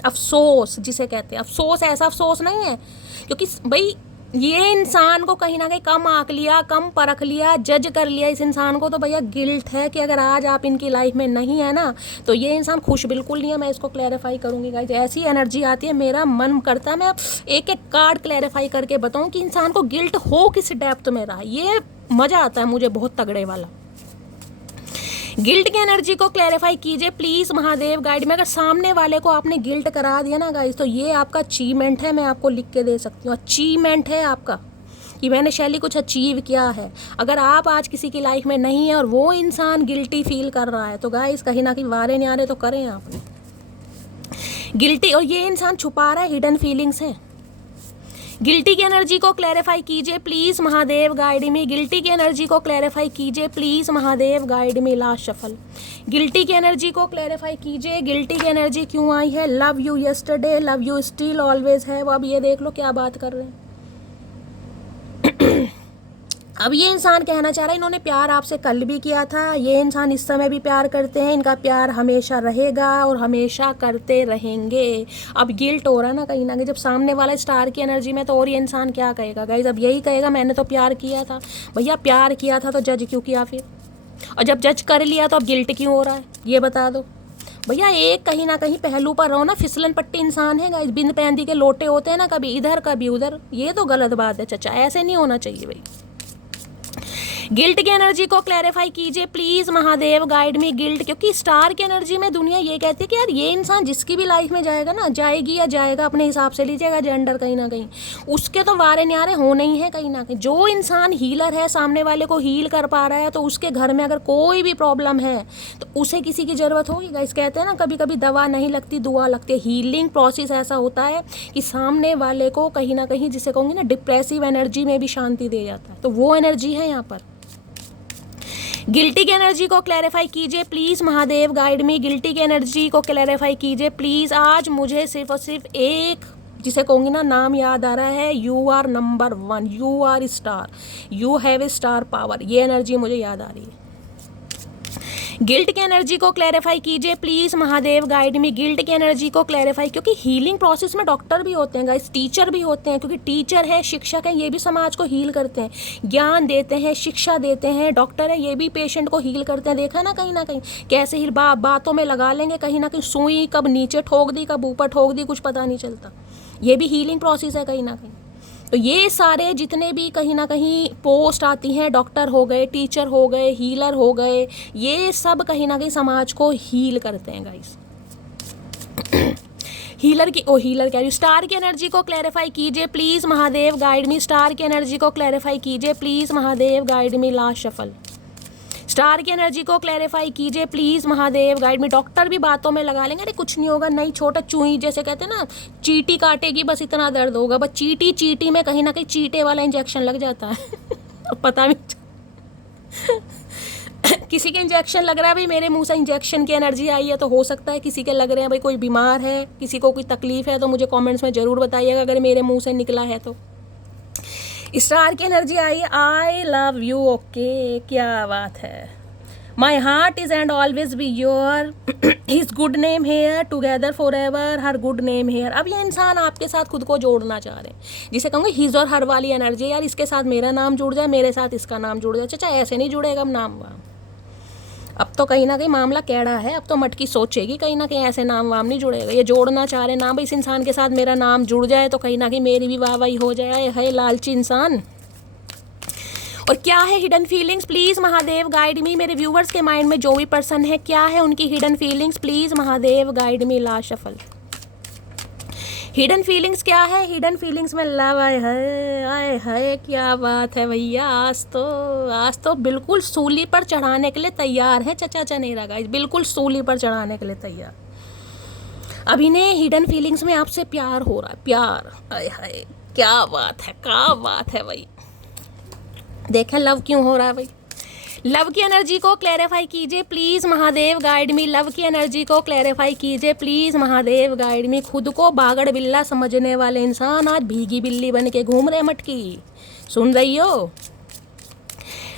अफसोस जिसे कहते हैं। अफसोस ऐसा अफसोस नहीं है, क्योंकि भाई ये इंसान को कहीं ना कहीं कम आंक लिया, कम परख लिया, जज कर लिया इस इंसान को। तो भैया गिल्ट है कि अगर आज आप इनकी लाइफ में नहीं है ना, तो ये इंसान खुश बिल्कुल नहीं है। मैं इसको क्लैरिफाई करूंगी गाइस, ऐसी एनर्जी आती है, मेरा मन करता है मैं एक एक कार्ड क्लैरिफाई करके बताऊं कि इंसान को गिल्ट हो किस डेप्थ में रहा। ये मजा आता है मुझे बहुत तगड़े वाला। गिल्ट की एनर्जी को क्लैरिफाई कीजिए प्लीज़ महादेव गाइड में। अगर सामने वाले को आपने गिल्ट करा दिया ना गाइस, तो ये आपका अचीवमेंट है, मैं आपको लिख के दे सकती हूँ। अचीवमेंट है आपका कि मैंने शैली कुछ अचीव किया है। अगर आप आज किसी की लाइफ में नहीं है और वो इंसान गिल्टी फील कर रहा है, तो गाइस कहीं ना कहीं वारे न्यारे तो करें आप गिल्टी। और ये इंसान छुपा रहा है, हिडन फीलिंग्स हैं। गिल्टी की एनर्जी को क्लैरिफाई कीजिए please Mahadev guide me. Guilty की एनर्जी को क्लैरिफाई कीजिए please Mahadev guide me. Last shuffle, guilty की एनर्जी को क्लैरिफाई कीजिए। गिल्टी की एनर्जी क्यों आई है? Love you yesterday, love you still always है। वो अब ये देख लो क्या बात कर रहे हैं। अब ये इंसान कहना चाह रहा है इन्होंने प्यार आपसे कल भी किया था, ये इंसान इस समय भी प्यार करते हैं, इनका प्यार हमेशा रहेगा और हमेशा करते रहेंगे। अब गिल्ट हो रहा है ना कहीं ना कहीं, जब सामने वाला स्टार की एनर्जी में, तो और ये इंसान क्या कहेगा गाइस? अब यही कहेगा मैंने तो प्यार किया था। भैया प्यार किया था तो जज क्यों किया फिर? और जब जज कर लिया तो अब गिल्ट क्यों हो रहा है, ये बता दो भैया। एक कहीं ना कहीं पहलू पर रहो ना, फिसलन पट्टी इंसान है गाइस, बिंद पैंदी के लोटे होते हैं ना, कभी इधर कभी उधर। ये तो गलत बात है चचा, ऐसे नहीं होना चाहिए भाई। गिल्ट की एनर्जी को क्लैरिफाई कीजिए please Mahadev guide me. Guilt, क्योंकि स्टार की एनर्जी में दुनिया ये कहती है कि यार ये इंसान जिसकी भी लाइफ में जाएगा ना, जाएगी या जाएगा, अपने हिसाब से लीजिएगा जेंडर कहीं ना कहीं, उसके तो वारे न्यारे होने ही है कहीं ना कहीं। जो इंसान हीलर है, सामने वाले को हील कर पा रहा है, तो उसके घर में अगर कोई भी प्रॉब्लम है तो उसे किसी की ज़रूरत होगी गाइस। कहते हैं ना कभी कभी दवा नहीं लगती दुआ लगती है। हीलिंग प्रोसेस ऐसा होता है कि सामने वाले को कहीं ना कहीं, जिसे कहूँगी ना, डिप्रेसिव एनर्जी में भी शांति दे जाता है। तो वो एनर्जी है यहाँ पर। गिल्टी की एनर्जी को क्लैरिफाई कीजिए please Mahadev guide me. Guilty की एनर्जी को क्लैरिफाई कीजिए प्लीज़। आज मुझे सिर्फ और सिर्फ एक, जिसे कहूँगी ना, नाम याद आ रहा है, you are number 1, you are star, you have a star power. ये एनर्जी मुझे याद आ रही है। गिल्ट की एनर्जी को क्लैरिफाई कीजिए please Mahadev guide me. Guilt की एनर्जी को क्लैरिफाई, क्योंकि हीलिंग प्रोसेस में डॉक्टर भी होते हैं गाइस, टीचर भी होते हैं, क्योंकि टीचर है, शिक्षक है, ये भी समाज को हील करते हैं, ज्ञान देते हैं, शिक्षा देते हैं। डॉक्टर है, ये भी पेशेंट को हील करते हैं। देखा ना कहीं ना कहीं कैसे हील बातों में लगा लेंगे, कहीं ना कहीं सुई कब नीचे ठोक दी कब ऊपर ठोक दी कुछ पता नहीं चलता। ये भी हीलिंग प्रोसेस है कहीं ना कहीं। तो ये सारे जितने भी कहीं ना कहीं पोस्ट आती हैं, डॉक्टर हो गए, टीचर हो गए, हीलर हो गए, ये सब कहीं ना कहीं समाज को हील करते हैं गाइस। हीलर कह रही हूँ। स्टार की एनर्जी को क्लैरिफाई कीजिए please Mahadev guide me. Star की एनर्जी को क्लैरिफाई कीजिए please Mahadev guide me. Last shuffle, star की एनर्जी को क्लैरिफाई कीजिए प्लीज महादेव, गाइड में। डॉक्टर भी बातों में लगा लेंगे, अरे कुछ नहीं होगा, नहीं छोटा चूही जैसे कहते हैं ना, चींटी काटेगी बस इतना दर्द होगा, बस चींटी चींटी में कहीं ना कहीं चींटे वाला इंजेक्शन लग जाता है पता भी किसी के इंजेक्शन लग रहा है भाई, मेरे मुंह से इंजेक्शन की एनर्जी आई है, तो हो सकता है किसी के लग रहे हैं भाई, कोई बीमार है, किसी को कोई तकलीफ है, तो मुझे कमेंट्स में ज़रूर बताइएगा अगर मेरे मुंह से निकला है तो। स्टार की energy I, I love you, okay, क्या बात है। My heart is and always be your, his good name here, together for ever, her good name here. अब ये इंसान आपके साथ खुद को जोड़ना चाह रहे हैं, जिसे कहूँगे हिज और हर वाली एनर्जी, यार इसके साथ मेरा नाम जुड़ जाए, मेरे साथ इसका नाम जुड़ जाए। चाचा ऐसे नहीं जुड़ेगा अब नाम वाम, अब तो कहीं ना कहीं मामला कैड़ा है, अब तो मटकी सोचेगी कहीं ना कहीं, ऐसे नाम वाम नहीं जुड़ेगा। ये जोड़ना चाह रहे नाम, भाई इस इंसान के साथ मेरा नाम जुड़ जाए तो कहीं ना कहीं मेरी भी वाहवाही हो जाए, है लालची इंसान। और क्या है hidden feelings, please Mahadev guide मी। मेरे व्यूवर्स के माइंड में जो भी पर्सन है, क्या है उनकी hidden feelings, please Mahadev guide me. Last shuffle, hidden feelings क्या है? हिडन फीलिंग्स में लव आए है, क्या बात है भैया। आज तो बिल्कुल सूली पर चढ़ाने के लिए तैयार है चचा चनेरा गाइस, बिल्कुल सूली पर चढ़ाने के लिए तैयार। अभी ने हिडन फीलिंग्स में आपसे प्यार हो रहा है, प्यार, आए हाय क्या बात है भाई। देखें लव क्यों हो रहा है भाई। लव की एनर्जी को क्लैरिफाई कीजिए please Mahadev guide me. Love की एनर्जी को क्लैरिफाई कीजिए प्लीज़ महादेव गाइड मी। खुद को बागड़ बिल्ला समझने वाले इंसान आज भीगी बिल्ली बन के घूम रहे मटकी, सुन रही हो।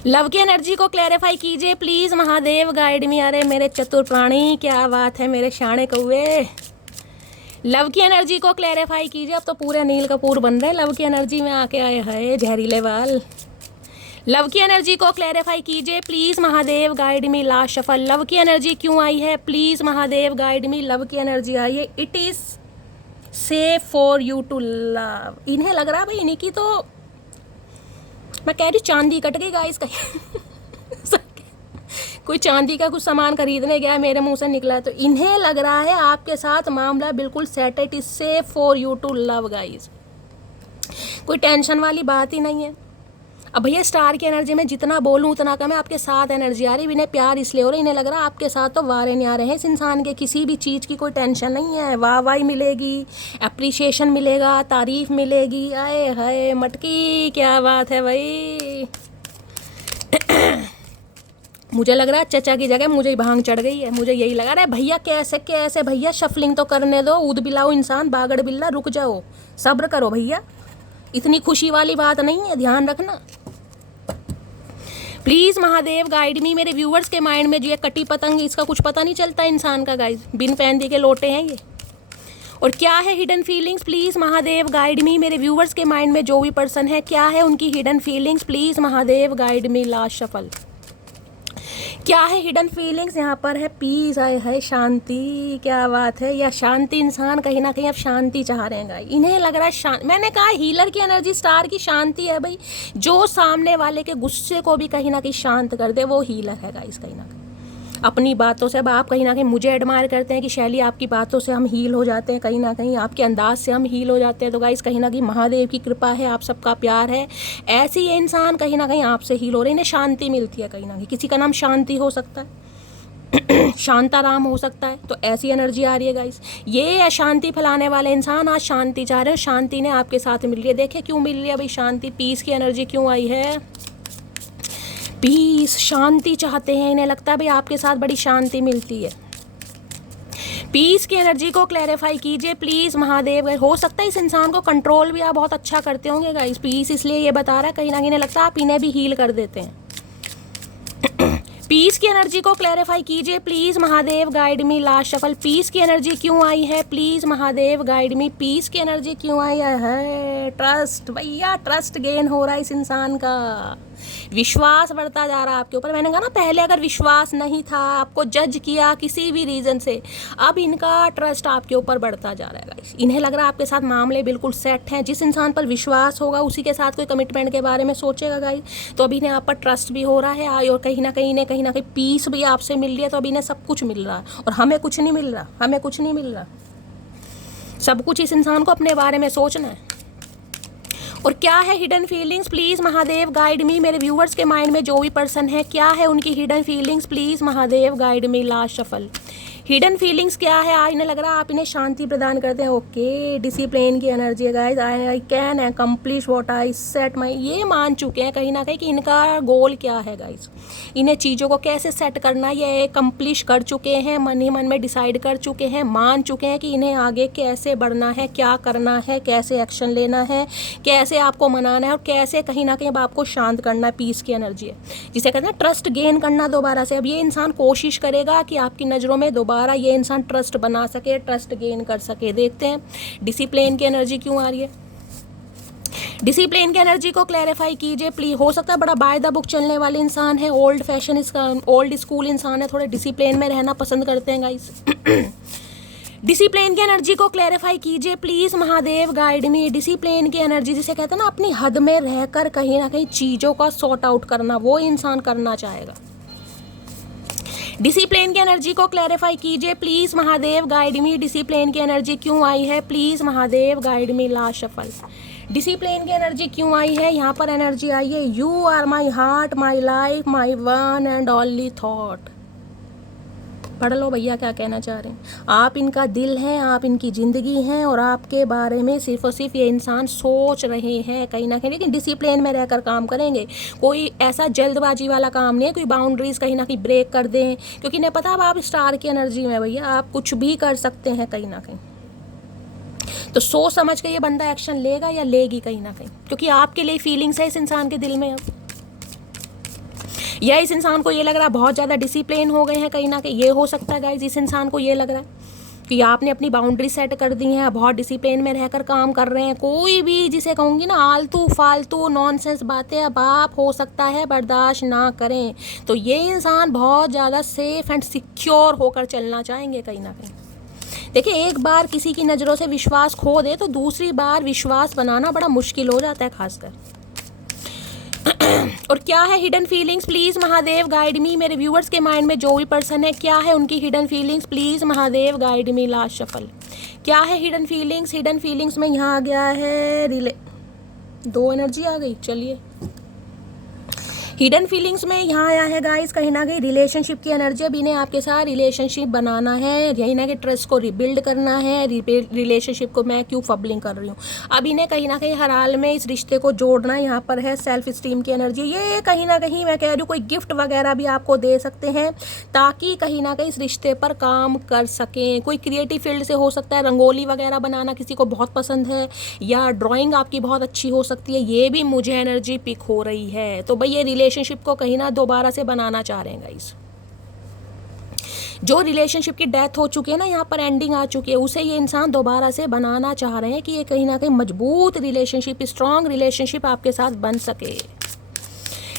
लव की एनर्जी को क्लैरिफाई कीजिए प्लीज़ महादेव गाइड मी। अरे मेरे चतुर प्राणी, क्या बात है मेरे शाणे कौवे। लव की एनर्जी को क्लैरिफाई कीजिए। अब तो पूरे नील कपूर बन रहे लव की एनर्जी में आके आए हैं, जहरीले वाल। लव की एनर्जी को क्लैरिफाई कीजिए please Mahadev guide me. Last shuffle, love की एनर्जी क्यों आई है, please Mahadev guide me. Love की एनर्जी आई है, it is safe for you to love. इन्हें लग रहा है भाई, इन्हीं की तो मैं कह रही चांदी कट गई गाइस कहीं कोई चांदी का कुछ सामान खरीदने गया, मेरे मुंह से निकला है, तो इन्हें लग रहा है आपके साथ मामला बिल्कुल सेट है। It is safe for you to love guys, कोई टेंशन वाली बात ही नहीं है। अब भैया स्टार की एनर्जी में जितना बोलूँ उतना कम है। आपके साथ एनर्जी आ रही, इन्हें प्यार इसलिए हो रहा है, इन्हें लग रहा है आपके साथ तो वारे नहीं आ रहे हैं इस इंसान के, किसी भी चीज़ की कोई टेंशन नहीं है। वाहवाही मिलेगी, अप्रिशिएशन मिलेगा, तारीफ मिलेगी। आए हाय मटकी, क्या बात है भाई। मुझे लग रहा है चचा की जगह मुझे ही भांग चढ़ गई है, मुझे यही लगा रहा है। भैया कैसे भैया शफलिंग तो करने दो, ऊद बिलाओ इंसान, बागड़ बिल्ला रुक जाओ, सब्र करो भैया, इतनी खुशी वाली बात नहीं है, ध्यान रखना प्लीज़ महादेव गाइड मी। मेरे व्यूवर्स के माइंड में जो ये कटी पतंग, इसका कुछ पता नहीं चलता इंसान का गाइस, बिन पैंदी के लोटे हैं ये। और क्या है hidden feelings, please Mahadev guide मी। मेरे व्यूवर्स के माइंड में जो भी पर्सन है, क्या है उनकी hidden feelings, please Mahadev guide me. Last shuffle, क्या है हिडन फीलिंग्स, यहाँ पर है पीस, आए है शांति, क्या बात है। या शांति, इंसान कहीं ना कहीं अब शांति चाह रहे हैं गाइस, इन्हें लग रहा है शांति। मैंने कहा हीलर की एनर्जी स्टार की शांति है भाई, जो सामने वाले के गुस्से को भी कहीं ना कहीं शांत कर दे, वो हीलर है गाइस। कहीं ना कहीं अपनी बातों से, अब आप कहीं ना कहीं मुझे एडमायर करते हैं कि शैली आपकी बातों से हम हील हो जाते हैं, कहीं ना कहीं आपके अंदाज से हम हील हो जाते हैं, तो गाइस कहीं ना कहीं महादेव की कृपा है, आप सबका प्यार है। ऐसे ये इंसान कहीं ना कहीं आपसे हील हो रहे हैं, इन्हें शांति मिलती है कहीं ना कहीं। किसी का नाम शांति हो सकता है शांताराम हो सकता है, तो ऐसी एनर्जी आ रही है गाइस। ये अशांति फैलाने वाले इंसान आज शांति चाह रहे हैं, शांति ने आपके साथ मिल रही है। देखिए क्यों मिल रही है भाई शांति, पीस की एनर्जी क्यों आई है, पीस, शांति चाहते हैं, इन्हें लगता है भाई आपके साथ बड़ी शांति मिलती है। पीस की एनर्जी को क्लैरिफाई कीजिए प्लीज़ महादेव। हो सकता है इस इंसान को कंट्रोल भी आप बहुत अच्छा करते होंगे गाइस, पीस इसलिए ये बता रहा है, कहीं ना कहीं इन्हें लगता है आप इन्हें भी हील कर देते हैं। पीस की एनर्जी को क्लैरिफाई कीजिए please Mahadev guide me. Last shuffle, peace की एनर्जी क्यों आई है, please Mahadev guide me. Peace की एनर्जी क्यों आई है, ट्रस्ट भैया, ट्रस्ट गेन हो रहा है इस इंसान का, विश्वास बढ़ता जा रहा है आपके ऊपर। मैंने कहा ना पहले अगर विश्वास नहीं था, आपको जज किया किसी भी रीज़न से, अब इनका ट्रस्ट आपके ऊपर बढ़ता जा रहा है गाइस। इन्हें लग रहा है आपके साथ मामले बिल्कुल सेट हैं। जिस इंसान पर विश्वास होगा उसी के साथ कोई कमिटमेंट के बारे में सोचेगा गाइस, तो अभी इन्हें आप पर ट्रस्ट भी हो रहा है, और कहीं ना कहीं पीस भी आपसे मिल रही है। तो अभी इन्हें सब कुछ मिल रहा है और हमें कुछ नहीं मिल रहा, हमें कुछ नहीं मिल रहा। सब कुछ इस इंसान को अपने बारे में सोचना है। और क्या है hidden feelings, please Mahadev guide मी। मेरे व्यूवर्स के माइंड में जो भी पर्सन है, क्या है उनकी hidden feelings, please Mahadev guide me. Last shuffle. Hidden feelings क्या है? आज इन्हें लग रहा है आप इन्हें शांति प्रदान करते हैं। ओके, डिसिप्लिन की एनर्जी है guys. I can accomplish what I set my, ये मान चुके हैं कहीं ना कहीं कि इनका गोल क्या है गाइस, इन्हें चीज़ों को कैसे सेट करना है ये अकम्प्लिश कर चुके हैं, मन ही मन में डिसाइड कर चुके हैं, मान चुके हैं कि इन्हें आगे कैसे बढ़ना है, क्या करना है, कैसे एक्शन लेना है, कैसे आपको मनाना है और कैसे कहीं ना कहीं अब आपको शांत करना है। पीस की एनर्जी है जिसे कहते हैं ट्रस्ट गेन करना दोबारा से। अब ये इंसान कोशिश करेगा कि आपकी नज़रों में दोबारा ये इंसान ट्रस्ट बना सके, ट्रस्ट गेन कर सके। देखते हैं डिसिप्लिन की एनर्जी क्यों आ रही है। डिसिप्लिन की एनर्जी को क्लैरिफाई कीजिए प्लीज। हो सकता है बड़ा बाय द बुक चलने वाले इंसान है, ओल्ड फैशन, इसका ओल्ड स्कूल इंसान है, थोड़े डिसिप्लिन में रहना पसंद करते हैं गाइस। डिसिप्लिन की एनर्जी को क्लैरिफाई कीजिए please Mahadev guide me. Discipline की एनर्जी जिसे कहते हैं ना अपनी हद में रहकर कहीं ना कहीं चीज़ों का सॉर्ट आउट करना, वो इंसान करना चाहेगा। डिसिप्लिन की एनर्जी को क्लैरिफाई कीजिए please Mahadev guide me. Discipline की एनर्जी क्यों आई है, please Mahadev guide me. Last shuffle. Discipline की एनर्जी क्यों आई है? यहाँ पर एनर्जी आई है you are my heart, my life, my one and only thought. पढ़ लो भैया क्या कहना चाह रहे हैं। आप इनका दिल हैं, आप इनकी ज़िंदगी हैं और आपके बारे में सिर्फ और सिर्फ ये इंसान सोच रहे हैं कहीं ना कहीं, लेकिन डिसिप्लिन में रहकर काम करेंगे। कोई ऐसा जल्दबाजी वाला काम नहीं है, कोई बाउंड्रीज कहीं ना कहीं ब्रेक कर दें, क्योंकि इन्हें पता है आप स्टार की एनर्जी में भैया आप कुछ भी कर सकते हैं कहीं ना कहीं। तो सोच समझ के ये बंदा एक्शन लेगा या लेगी कहीं ना कहीं, क्योंकि आपके लिए फीलिंग्स है इस इंसान के दिल में। अब या इस इंसान को ये लग रहा है बहुत ज़्यादा डिसिप्लिन हो गए हैं कहीं ना कहीं, ये हो सकता है गाइज इस इंसान को ये लग रहा है कि आपने अपनी बाउंड्री सेट कर दी है, बहुत डिसिप्लिन में रहकर काम कर रहे हैं। कोई भी जिसे कहूँगी ना आलतू फालतू नॉनसेंस बातें अब आप हो सकता है बर्दाश्त ना करें, तो ये इंसान बहुत ज़्यादा सेफ एंड सिक्योर होकर चलना चाहेंगे कहीं ना कहीं। देखिए, एक बार किसी की नज़रों से विश्वास खो दे तो दूसरी बार विश्वास बनाना बड़ा मुश्किल हो जाता है खासकर। और क्या है hidden feelings, please Mahadev guide मी। मेरे व्यूअर्स के माइंड में जो भी पर्सन है, क्या है उनकी hidden feelings, please Mahadev guide me. Last shuffle. क्या है हिडन फीलिंग्स? हिडन फीलिंग्स में यहाँ आ गया है दो एनर्जी आ गई। चलिए, हिडन फीलिंग्स में यहाँ आया है गाइस कहीं ना कहीं रिलेशनशिप की एनर्जी। अब इन्हें आपके साथ रिलेशनशिप बनाना है, यही ना कि ट्रस्ट को रिबिल्ड करना है। रिलेशनशिप को मैं क्यों फबलिंग कर रही हूँ, अब इन्हें कहीं ना कहीं हर हाल में इस रिश्ते को जोड़ना। यहाँ पर है सेल्फ स्टीम की एनर्जी। ये कहीं ना कहीं मैं कह रही हूँ कोई गिफ्ट वगैरह भी आपको दे सकते हैं ताकि कहीं ना कहीं इस रिश्ते पर काम कर सकें। कोई क्रिएटिव फील्ड से हो सकता है, रंगोली वगैरह बनाना किसी को बहुत पसंद है, या ड्राइंग आपकी बहुत अच्छी हो सकती है, ये भी मुझे एनर्जी पिक हो रही है। तो भाई ये रिलेशनशिप को कहीं ना दोबारा से बनाना चाह रहे हैं गाइस। जो रिलेशनशिप की डेथ हो चुकी है ना, यहाँ पर एंडिंग आ चुकी है, उसे ये इंसान दोबारा से बनाना चाह रहे हैं कि ये कहीं ना कहीं मजबूत रिलेशनशिप, स्ट्रॉन्ग रिलेशनशिप आपके साथ बन सके।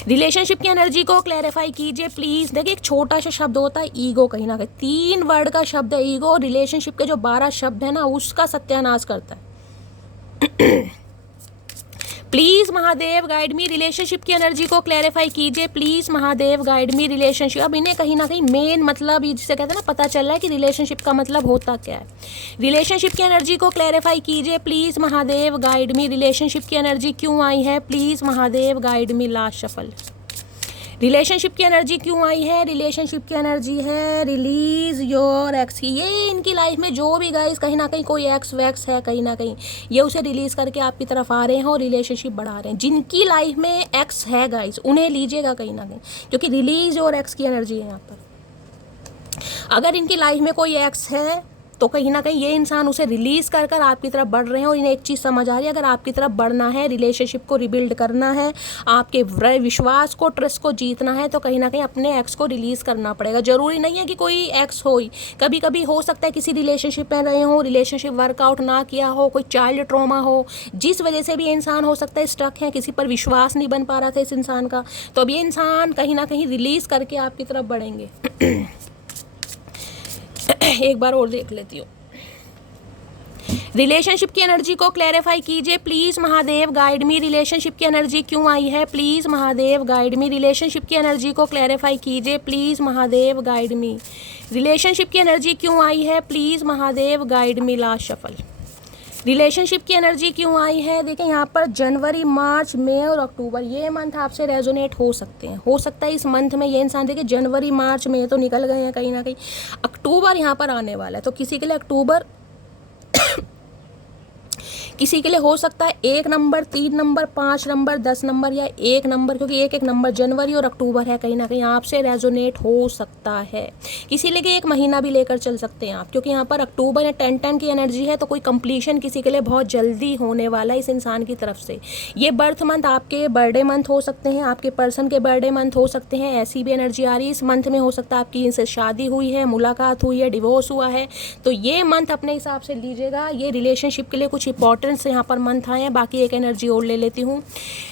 रिलेशनशिप की एनर्जी को क्लैरिफाई कीजिए प्लीज। देखिए, एक छोटा सा शब्द होता है ईगो, कहीं ना कहीं 3 वर्ड का शब्द है ईगो। रिलेशनशिप के जो 12 शब्द है ना, उसका सत्यानाश करता है। Please Mahadev guide me. Relationship की एनर्जी को क्लैरिफाई कीजिए please Mahadev guide me. Relationship, अब इन्हें कहीं ना कहीं मेन मतलब जिसे कहते हैं ना पता चल रहा है कि रिलेशनशिप का मतलब होता क्या है। रिलेशनशिप की एनर्जी को क्लैरिफाई कीजिए please Mahadev guide me. Relationship की एनर्जी क्यों आई है, please Mahadev guide me. Last shuffle. Relationship की एनर्जी क्यों आई है? रिलेशनशिप की एनर्जी है रिलीज योर एक्स की। ये इनकी लाइफ में जो भी गाइस कहीं ना कहीं कोई एक्स वैक्स है कहीं ना कहीं, ये उसे रिलीज करके आपकी तरफ आ रहे हैं और रिलेशनशिप बढ़ा रहे हैं। जिनकी लाइफ में एक्स है गाइस, उन्हें लीजिएगा कहीं ना कहीं, क्योंकि रिलीज योर एक्स की एनर्जी है यहाँ पर। अगर इनकी लाइफ में कोई एक्स है तो कहीं ना कहीं ये इंसान उसे रिलीज कर कर आपकी तरफ बढ़ रहे हैं। और इन्हें एक चीज़ समझ आ रही है, अगर आपकी तरफ बढ़ना है, रिलेशनशिप को रिबिल्ड करना है, आपके विश्वास को, ट्रस्ट को जीतना है, तो कहीं ना कहीं अपने एक्स को रिलीज करना पड़ेगा। जरूरी नहीं है कि कोई एक्स हो ही, कभी कभी हो सकता है किसी रिलेशनशिप में रहे हो, रिलेशनशिप वर्कआउट ना किया हो, कोई चाइल्ड ट्रॉमा हो, जिस वजह से भी ये इंसान हो सकता है स्टक है, किसी पर विश्वास नहीं बन पा रहा था इस इंसान का, तो अब ये इंसान कहीं ना कहीं रिलीज करके आपकी तरफ बढ़ेंगे। एक बार और देख लेती हूँ। रिलेशनशिप की एनर्जी को क्लैरिफाई कीजिए please Mahadev guide me. Relationship की एनर्जी क्यों आई है, please Mahadev guide me. Relationship की एनर्जी को क्लैरिफाई कीजिए please Mahadev guide me. Relationship की एनर्जी क्यों आई है, please Mahadev guide me. Last shuffle. Relationship की एनर्जी क्यों आई है, देखिए यहाँ पर जनवरी, मार्च, मई और अक्टूबर ये मंथ आपसे रेजोनेट हो सकते हैं। हो सकता है इस मंथ में ये इंसान, देखिए जनवरी, मार्च, मई तो निकल गए हैं कहीं ना कहीं, अक्टूबर यहाँ पर आने वाला है। तो किसी के लिए अक्टूबर किसी के लिए हो सकता है 1 नंबर, 3 नंबर, 5 नंबर, 10 नंबर या 1 नंबर, क्योंकि एक एक नंबर जनवरी और अक्टूबर है, कहीं ना कहीं आपसे रेजोनेट हो सकता है। किसी लिए एक महीना भी लेकर चल सकते हैं आप, क्योंकि यहाँ पर अक्टूबर या 10-10 की एनर्जी है। तो कोई कंप्लीशन किसी के लिए बहुत जल्दी होने वाला है इस इंसान की तरफ से। ये बर्थ मंथ आपके बर्थडे मंथ हो सकते हैं, आपके पर्सन के बर्थडे मंथ हो सकते हैं, ऐसी भी एनर्जी आ रही है। इस मंथ में हो सकता है आपकी इनसे शादी हुई है, मुलाकात हुई है, डिवोर्स हुआ है। तो ये मंथ अपने हिसाब से लीजिएगा। ये रिलेशनशिप के लिए कुछ इंपॉर्टेंट यहाँ पर मंथ आए हैं। बाकी एक एनर्जी और ले लेती हूँ।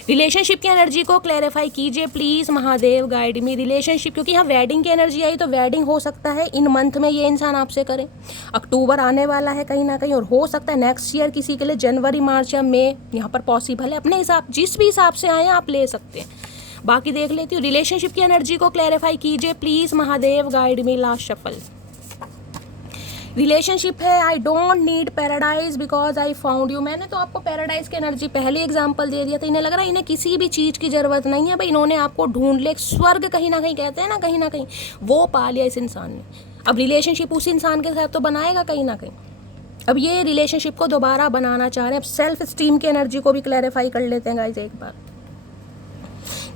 रिलेशनशिप की एनर्जी को क्लैरिफाई कीजिए please, Mahadev guide me. Relationship, क्योंकि यहाँ वेडिंग की एनर्जी आई, तो वेडिंग हो सकता है इन मंथ में ये इंसान आपसे करे। अक्टूबर आने वाला है कहीं ना कहीं, और हो सकता है नेक्स्ट ईयर किसी के लिए जनवरी, मार्च या मई यहाँ पर पॉसिबल है। अपने हिसाब, जिस भी हिसाब से आए आप ले सकते हैं। बाकी देख लेती हूँ। रिलेशनशिप की एनर्जी को क्लैरिफाई कीजिए please, Mahadev guide me. Last shuffle. Relationship है, I don't need paradise because I found you. मैंने तो आपको पैराडाइज की एनर्जी पहले एग्जांपल दे दिया था। इन्हें लग रहा है इन्हें किसी भी चीज़ की ज़रूरत नहीं है भाई, इन्होंने आपको ढूंढ ले। स्वर्ग कहीं ना कहीं कहते हैं ना, कहीं ना कहीं वो पा लिया इस इंसान ने। अब रिलेशनशिप उस इंसान के साथ तो बनाएगा कहीं ना कहीं। अब ये रिलेशनशिप को दोबारा बनाना चाह रहे हैं। अब सेल्फ स्टीम की एनर्जी को भी क्लैरिफाई कर लेते हैं गाइज एक बार।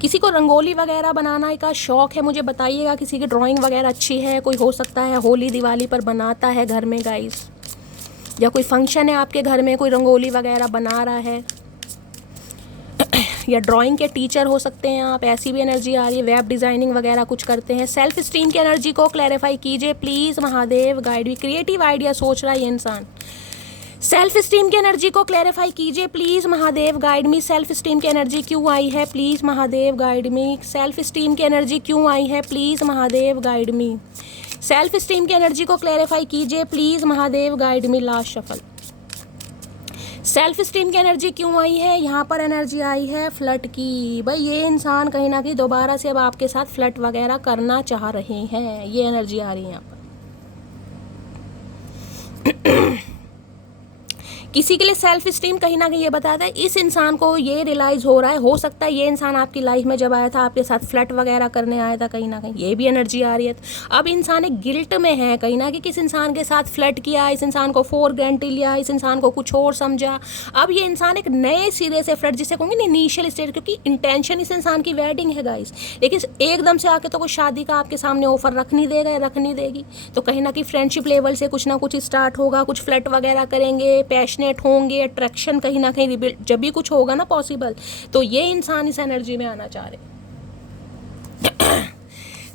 किसी को रंगोली वगैरह बनाना का शौक है, मुझे बताइएगा। किसी की ड्राइंग वगैरह अच्छी है, कोई हो सकता है होली दिवाली पर बनाता है घर में गाइस, या कोई फंक्शन है आपके घर में, कोई रंगोली वगैरह बना रहा है, या ड्राइंग के टीचर हो सकते हैं आप, ऐसी भी एनर्जी आ रही है। वेब डिज़ाइनिंग वगैरह कुछ करते हैं। सेल्फ स्टीम की एनर्जी को क्लैरिफाई कीजिए प्लीज़, महादेव गाइड भी। क्रिएटिव आइडिया सोच रहा है ये इंसान। सेल्फ स्टीम की एनर्जी को क्लैरिफाई कीजिए please, Mahadev guide me. Self esteem की एनर्जी क्यों आई है please, Mahadev guide me. Self esteem की एनर्जी क्यों आई है please, Mahadev guide me. Self esteem की एनर्जी को क्लैरिफाई कीजिए please, Mahadev guide me. Last shuffle. Self esteem की एनर्जी क्यों आई है, यहाँ पर एनर्जी आई है फ्लर्ट की। भाई ये इंसान कहीं ना कहीं दोबारा से अब आपके साथ फ्लर्ट वगैरह करना चाह रहे हैं, ये एनर्जी आ रही है यहाँ पर। किसी के लिए सेल्फ स्टीम कहीं ना कहीं ये बताता है इस इंसान को ये रियलाइज़ हो रहा है, हो सकता है ये इंसान आपकी लाइफ में जब आया था आपके साथ फ्लर्ट वगैरह करने आया था कहीं ना कहीं, ये भी एनर्जी आ रही है। अब इंसान एक गिल्ट में है कहीं ना कि किस इंसान के साथ फ्लर्ट किया, इस इंसान को फॉर ग्रांटेड लिया, इस इंसान को कुछ और समझा। अब ये इंसान एक नए सिरे से फ्लर्ट, जिसे कहूँगी इनिशियल स्टेज, क्योंकि इंटेंशन इस इंसान की वेडिंग है गाइस, लेकिन एकदम से आके तो कोई शादी का आपके सामने ऑफर रख नहीं देगा, रख नहीं देगी। तो कहीं ना कहीं फ्रेंडशिप लेवल से कुछ ना कुछ स्टार्ट होगा, कुछ फ्लर्ट वगैरह करेंगे, पैशनेट होंगे, अट्रैक्शन कहीं ना कहीं रिबिल्ड, जब भी कुछ होगा ना पॉसिबल, तो ये इंसान इस एनर्जी में आना चाह रहे।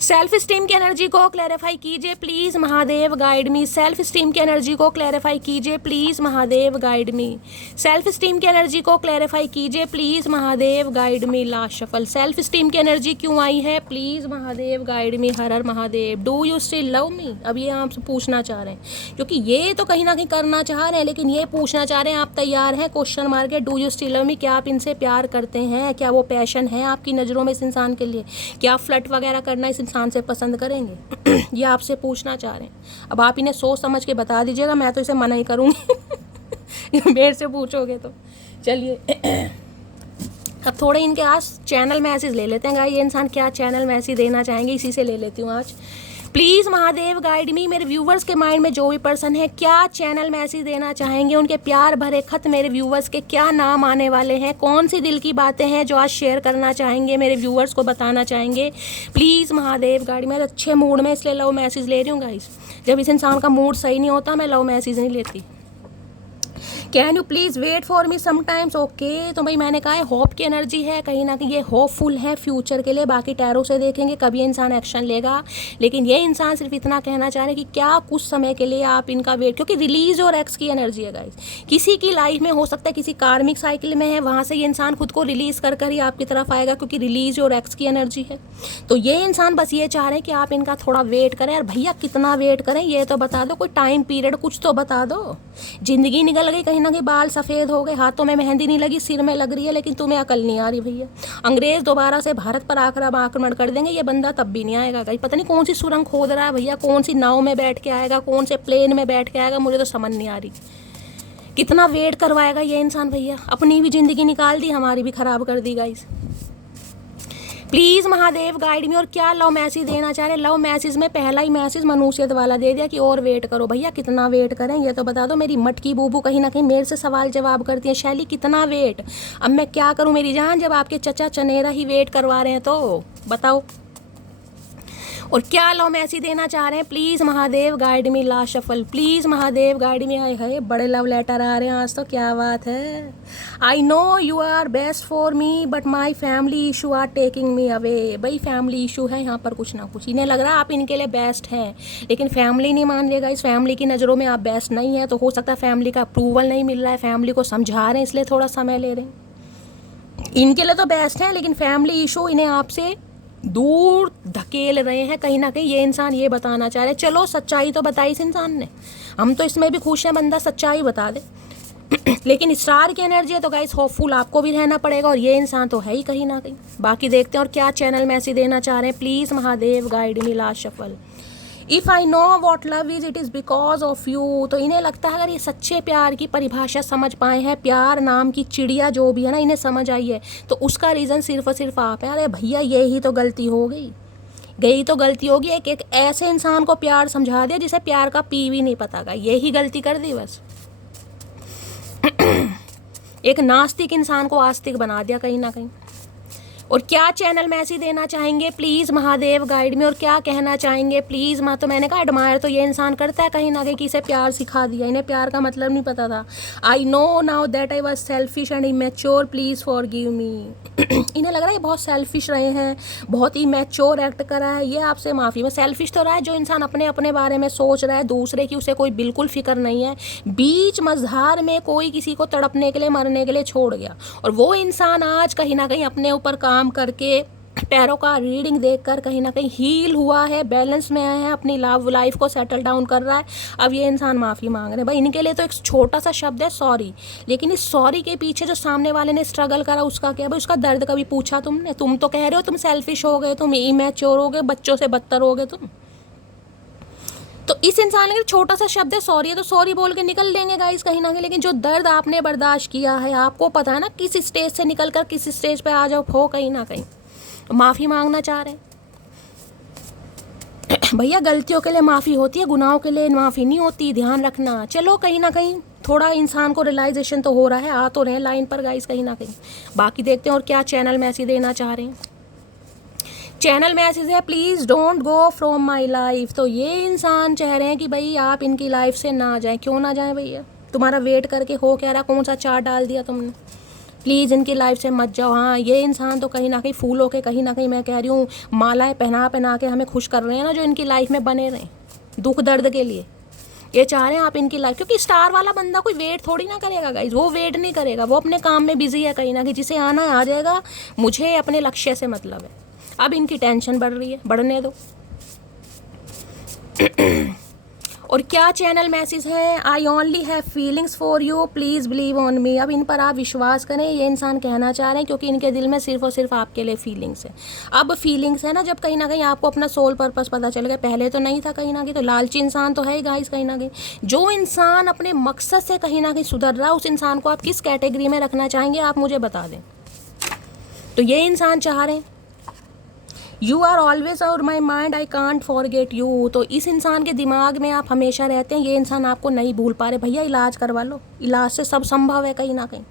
सेल्फ स्टीम की एनर्जी को क्लैरिफाई कीजिए please, Mahadev guide me. Self esteem की एनर्जी को क्लैरिफाई कीजिए please, Mahadev guide me. Self esteem की एनर्जी को क्लैरिफाई कीजिए please, Mahadev guide me. Last shuffle. Self esteem की एनर्जी क्यों आई है please, Mahadev guide me. Her her Mahadev. Do you still love me, अब ये आपसे पूछना चाह रहे हैं, क्योंकि ये तो कहीं ना कहीं करना चाह रहे हैं, लेकिन ये पूछना चाह रहे हैं आप तैयार हैं, क्वेश्चन मार के, do you still love me. क्या आप इनसे प्यार करते हैं, क्या वो पैशन है आपकी नज़रों में इस इंसान के लिए, क्या आप फ्लर्ट वगैरह करना इस इंसान से पसंद करेंगे, ये आपसे पूछना चाह रहे हैं। अब आप इन्हें सोच समझ के बता दीजिएगा, मैं तो इसे मना ही करूँगी मेरे से पूछोगे तो। चलिए अब थोड़े इनके आज चैनल मैसेज ले लेते हैं गाइस, ये इंसान क्या चैनल मैसेज देना चाहेंगे, इसी से ले लेती हूँ आज। प्लीज़ महादेव गाइड मी। मेरे व्यूवर्स के माइंड में जो भी पर्सन है क्या चैनल मैसेज देना चाहेंगे, उनके प्यार भरे खत मेरे व्यूवर्स के क्या नाम आने वाले हैं, कौन सी दिल की बातें हैं जो आज शेयर करना चाहेंगे, मेरे व्यूवर्स को बताना चाहेंगे। Please Mahadev guide. मैं अच्छे मूड में इसलिए लव मैसेज ले रही हूँ गाइस, जब इस इंसान का मूड सही नहीं होता मैं लव मैसेज नहीं लेती। Can you please wait for me sometimes. Okay, तो भाई मैंने कहा है होप की एनर्जी है, कहीं ना कहीं ये होपफुल है फ्यूचर के लिए। बाकी टैरो से देखेंगे कभी इंसान एक्शन लेगा, लेकिन ये इंसान सिर्फ इतना कहना चाह रहे हैं कि क्या कुछ समय के लिए आप इनका वेट, क्योंकि रिलीज और एक्स की एनर्जी है गाइस। किसी की लाइफ में हो सकता है किसी कार्मिक साइकिल में है, वहाँ से ये इंसान खुद को रिलीज़ कर कर ही आपकी तरफ आएगा, क्योंकि रिलीज और एक्स की एनर्जी है। तो ये इंसान बस ये चाह रहे हैं कि आप इनका थोड़ा वेट करें। यार भैया कितना वेट करें ये तो बता दो, कोई टाइम पीरियड कुछ तो बता दो। जिंदगी निकल गई, कहीं ना कहीं बाल सफ़ेद हो गए, हाथों में मेहंदी नहीं लगी, सिर में लग रही है, लेकिन तुम्हें अकल नहीं आ रही भैया। अंग्रेज दोबारा से भारत पर आक्रमण कर देंगे, ये बंदा तब भी नहीं आएगा। कहीं पता नहीं कौन सी सुरंग खोद रहा है भैया, कौन सी नाव में बैठ के आएगा, कौन से प्लेन में बैठ के आएगा, मुझे तो समझ नहीं आ रही। कितना वेट करवाएगा ये इंसान भैया। अपनी भी ज़िंदगी निकाल दी, हमारी भी ख़राब कर दी गाइस। प्लीज़ महादेव गाइड में। और क्या लव मैसेज देना चाह रहे? लव मैसेज में पहला ही मैसेज मनुष्यत वाला दे दिया कि और वेट करो। भैया कितना वेट करें ये तो बता दो। मेरी मटकी बूबू कहीं ना कहीं मेरे से सवाल जवाब करती है, शैली कितना वेट। अब मैं क्या करूं मेरी जान, जब आपके चचा चनेरा ही वेट करवा रहे हैं तो बताओ। और क्या लव मैसेज देना चाह रहे हैं? Please Mahadev guide me last shuffle. Please Mahadev guide मी। आए है बड़े लव लेटर आ रहे हैं आज तो, क्या बात है। I know you are best for me but my family issue are taking me away. भाई फैमिली इशू है यहाँ पर कुछ ना कुछ। इन्हें लग रहा है आप इनके लिए बेस्ट हैं, लेकिन फैमिली नहीं मान रहेगा। इस फैमिली की नज़रों में आप बेस्ट नहीं है, तो हो सकता है फैमिली का अप्रूवल नहीं मिल रहा है, फैमिली को समझा रहे हैं इसलिए थोड़ा समय ले रहे हैं। इनके लिए तो बेस्ट है, लेकिन फैमिली इशू इन्हें आपसे दूर धकेल रहे हैं कहीं ना कहीं। ये इंसान ये बताना चाह रहे हैं। चलो सच्चाई तो बताई इस इंसान ने, हम तो इसमें भी खुश हैं, बंदा सच्चाई बता दे। लेकिन स्टार की एनर्जी है तो गाइस होपफुल आपको भी रहना पड़ेगा, और ये इंसान तो है ही कहीं ना कहीं। बाकी देखते हैं और क्या चैनल मैसेज देना चाह रहे हैं। Please Mahadev guide me last shuffle. If I know what love is it is because of you. तो इन्हें लगता है अगर ये सच्चे प्यार की परिभाषा समझ पाए हैं, प्यार नाम की चिड़िया जो भी है ना इन्हें समझ आई है, तो उसका रीज़न सिर्फ और सिर्फ आप हैं। अरे भैया यही तो गलती हो गई तो गलती होगी। एक ऐसे इंसान को प्यार समझा दिया जिसे प्यार का पी भी नहीं पता का, यही गलती कर दी बस। एक नास्तिक इंसान को आस्तिक बना दिया कहीं ना कहीं। और क्या चैनल मैसेज देना चाहेंगे? प्लीज़ महादेव गाइड में। और क्या कहना चाहेंगे? प्लीज़ तो मैंने कहा एडमायर तो ये इंसान करता है कहीं ना कहीं, कि इसे प्यार सिखा दिया, इन्हें प्यार का मतलब नहीं पता था। I know now that I was selfish and immature, please for give me. इन्हें लग रहा है ये बहुत सेल्फिश रहे हैं, बहुत ही मैच्योर एक्ट करा है, ये आपसे माफ़ी में। सेल्फिश तो रहा है जो इंसान अपने अपने बारे में सोच रहा है, दूसरे की उसे कोई बिल्कुल फिक्र नहीं है, बीच मझधार में कोई किसी को तड़पने के लिए मरने के लिए छोड़ गया। और वो इंसान आज कहीं ना कहीं अपने ऊपर काम करके, टैरो का रीडिंग देखकर कहीं ना कहीं हील हुआ है, बैलेंस में आया है, अपनी लव लाइफ को सेटल डाउन कर रहा है। अब ये इंसान माफ़ी मांग रहे हैं। भाई इनके लिए तो एक छोटा सा शब्द है सॉरी, लेकिन इस सॉरी के पीछे जो सामने वाले ने स्ट्रगल करा उसका क्या? भाई उसका दर्द कभी पूछा तुमने? तुम तो कह रहे हो तुम सेल्फिश हो गए, तुम इमैच्योर हो गए, बच्चों से बदतर हो गए तुम। तो इस इंसान का छोटा सा शब्द है सॉरी है, तो सॉरी बोल के निकल लेंगे गाइस कहीं ना कहीं। लेकिन जो दर्द आपने बर्दाश्त किया है, आपको पता है ना किस स्टेज से निकल कर किस स्टेज पे आ जाओ हो कहीं ना कहीं, तो माफ़ी मांगना चाह रहे हैं। भैया गलतियों के लिए माफ़ी होती है, गुनाहों के लिए माफ़ी नहीं होती, ध्यान रखना। चलो कहीं ना कहीं थोड़ा इंसान को रियलाइजेशन तो हो रहा है, आ तो रहे हैं लाइन पर गाइस कहीं ना कहीं। बाकी देखते हैं और क्या चैनल मैसेज देना चाह रहे हैं। चैनल मैसेज है please don't go from my life. तो ये इंसान चाह रहे हैं कि भाई आप इनकी लाइफ से ना जाएं। क्यों ना जाएं भैया? तुम्हारा वेट करके हो क्या रहा? कौन सा चार्ट डाल दिया तुमने? प्लीज़ इनकी लाइफ से मत जाओ। हाँ ये इंसान तो कहीं ना कहीं फूल होके कहीं ना कहीं मैं कह रही हूँ मालाएं पहना पहना के हमें खुश कर रहे हैं ना, जो इनकी लाइफ में बने रहें दुख दर्द के लिए। ये चाह रहे हैं आप इनकी लाइफ, क्योंकि स्टार वाला बंदा कोई वेट थोड़ी ना करेगा गाइज, वो वेट नहीं करेगा, वो अपने काम में बिजी है कहीं ना कहीं। जिसे आना आ जाएगा, मुझे अपने लक्ष्य से मतलब है। अब इनकी टेंशन बढ़ रही है, बढ़ने दो। और क्या चैनल मैसेज है? I only have feelings for you, please believe on me. अब इन पर आप विश्वास करें, ये इंसान कहना चाह रहे हैं क्योंकि इनके दिल में सिर्फ और सिर्फ आपके लिए फीलिंग्स है। अब फीलिंग्स है ना, जब कहीं ना कहीं आपको अपना सोल पर्पस पता चल गया, पहले तो नहीं था कहीं ना कहीं, तो लालची इंसान तो है ही गाइस कहीं ना कहीं। जो इंसान अपने मकसद से कहीं ना कहीं सुधर रहा है, उस इंसान को आप किस कैटेगरी में रखना चाहेंगे आप मुझे बता दें। तो ये इंसान चाह रहे हैं यू आर ऑलवेज और my mind, I can't forget you. तो इस इंसान के दिमाग में आप हमेशा रहते हैं, ये इंसान आपको नहीं भूल पा रहे। भैया इलाज करवा लो, इलाज से सब संभव है कहीं ना कहीं।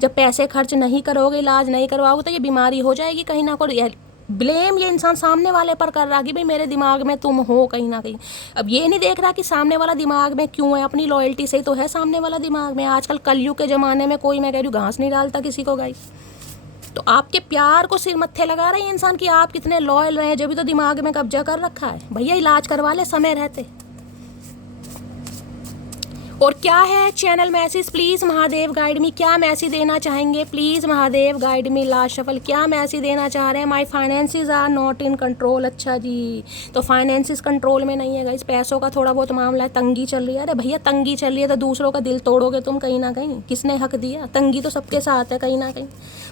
जब पैसे खर्च नहीं करोगे, इलाज नहीं करवाओगे, तो ये बीमारी हो जाएगी कहीं ना कहीं। ब्लेम ये इंसान सामने वाले पर कर रहा कि भाई मेरे दिमाग में तुम हो कहीं ना कहीं। अब ये नहीं देख रहा कि सामने वाला दिमाग में क्यों है, अपनी लॉयल्टी से तो है सामने वाला दिमाग में। आजकल कलयुग के ज़माने में कोई, मैं कह रही हूँ, घास नहीं डालता किसी को गाइस। तो आपके प्यार को सिर मत्थे लगा रहे हैं इंसान की आप कितने लॉयल रहे हैं, जब भी तो दिमाग में कब्जा कर रखा है। भैया इलाज करवा ले समय रहते। और क्या है channel message? Please Mahadev guide me. क्या मैसेज देना चाहेंगे? Please Mahadev guide me last shuffle. क्या मैसेज देना चाह रहे हैं? My finances are not in control. अच्छा जी, तो फाइनेंसिस कंट्रोल में नहीं है गाइस, पैसों का थोड़ा बहुत मामला है, तंगी चल रही है। अरे भैया तंगी चल रही है तो दूसरों का दिल तोड़ोगे तुम कहीं ना कहीं? किसने हक दिया? तंगी तो सबके साथ है कहीं ना कहीं,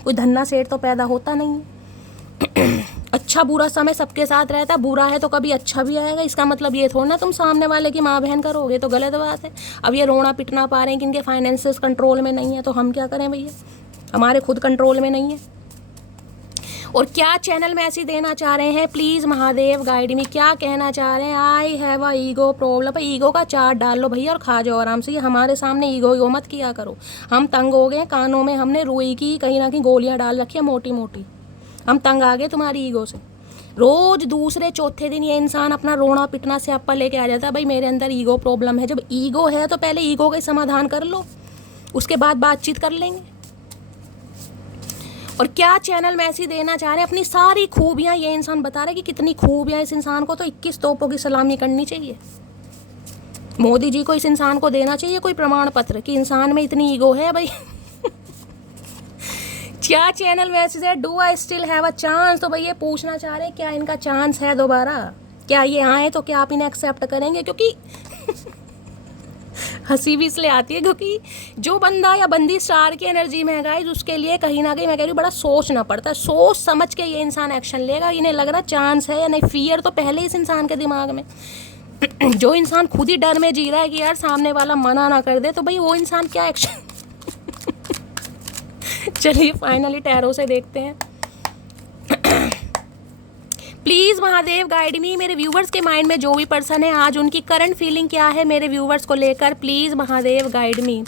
कोई धन्ना सेठ तो पैदा होता नहीं है। अच्छा बुरा समय सबके साथ रहता है, बुरा है तो कभी अच्छा भी आएगा। इसका मतलब ये थोड़ा ना तुम सामने वाले की माँ बहन करोगे, तो गलत बात है। अब ये रोना पिटना पा रहे हैं कि इनके फाइनेंसेस कंट्रोल में नहीं है, तो हम क्या करें भैया, हमारे खुद कंट्रोल में नहीं है। और क्या चैनल मैसेज देना चाह रहे हैं, प्लीज़ महादेव गाइड मी, क्या कहना चाह रहे हैं। I have a ego problem. Ego का चार्ट डाल लो भैया और खा जाओ आराम से। ये हमारे सामने ईगो मत किया करो। हम तंग हो गए, कानों में हमने रुई की कहीं ना कहीं गोलियां डाल रखी है मोटी मोटी, हम तंग आ गए तुम्हारी ईगो से। रोज दूसरे चौथे दिन ये इंसान अपना रोना पिटना से आपा लेके आ जाता है, भाई मेरे अंदर ईगो प्रॉब्लम है। जब ईगो है तो पहले ईगो का समाधान कर लो, उसके बाद बातचीत कर लेंगे। और क्या चैनल मैसेज देना चाह रहे हैं, अपनी सारी खूबियां ये इंसान बता रहा है कि कितनी खूबियां इस इंसान को, तो 21 तोपों की सलामी करनी चाहिए। मोदी जी को इस इंसान को देना चाहिए कोई प्रमाण पत्र कि इंसान में इतनी ईगो है भाई। क्या चैनल मैसेज है, do I still have a chance. तो भाई ये पूछना चाह रहे हैं क्या इनका चांस है दोबारा, क्या ये आए तो क्या आप इन्हें एक्सेप्ट करेंगे। क्योंकि हंसी भी इसलिए आती है क्योंकि जो बंदा या बंदी स्टार की एनर्जी में है गाइस, उसके लिए कहीं ना कहीं मैं कह रही हूँ बड़ा सोचना पड़ता है। सोच समझ के ये इंसान एक्शन लेगा। इन्हें लग रहा चांस है या नहीं, फियर तो पहले इस इंसान के दिमाग में। जो इंसान खुद ही डर में जी रहा है कि यार सामने वाला मना ना कर दे, तो भाई वो इंसान क्या एक्शन। चलिए फाइनली टैरो से देखते हैं। प्लीज़ महादेव गाइड मी, मेरे व्यूवर्स के माइंड में जो भी पर्सन है आज उनकी करंट फीलिंग क्या है मेरे व्यूवर्स को लेकर, प्लीज़ महादेव गाइड मी।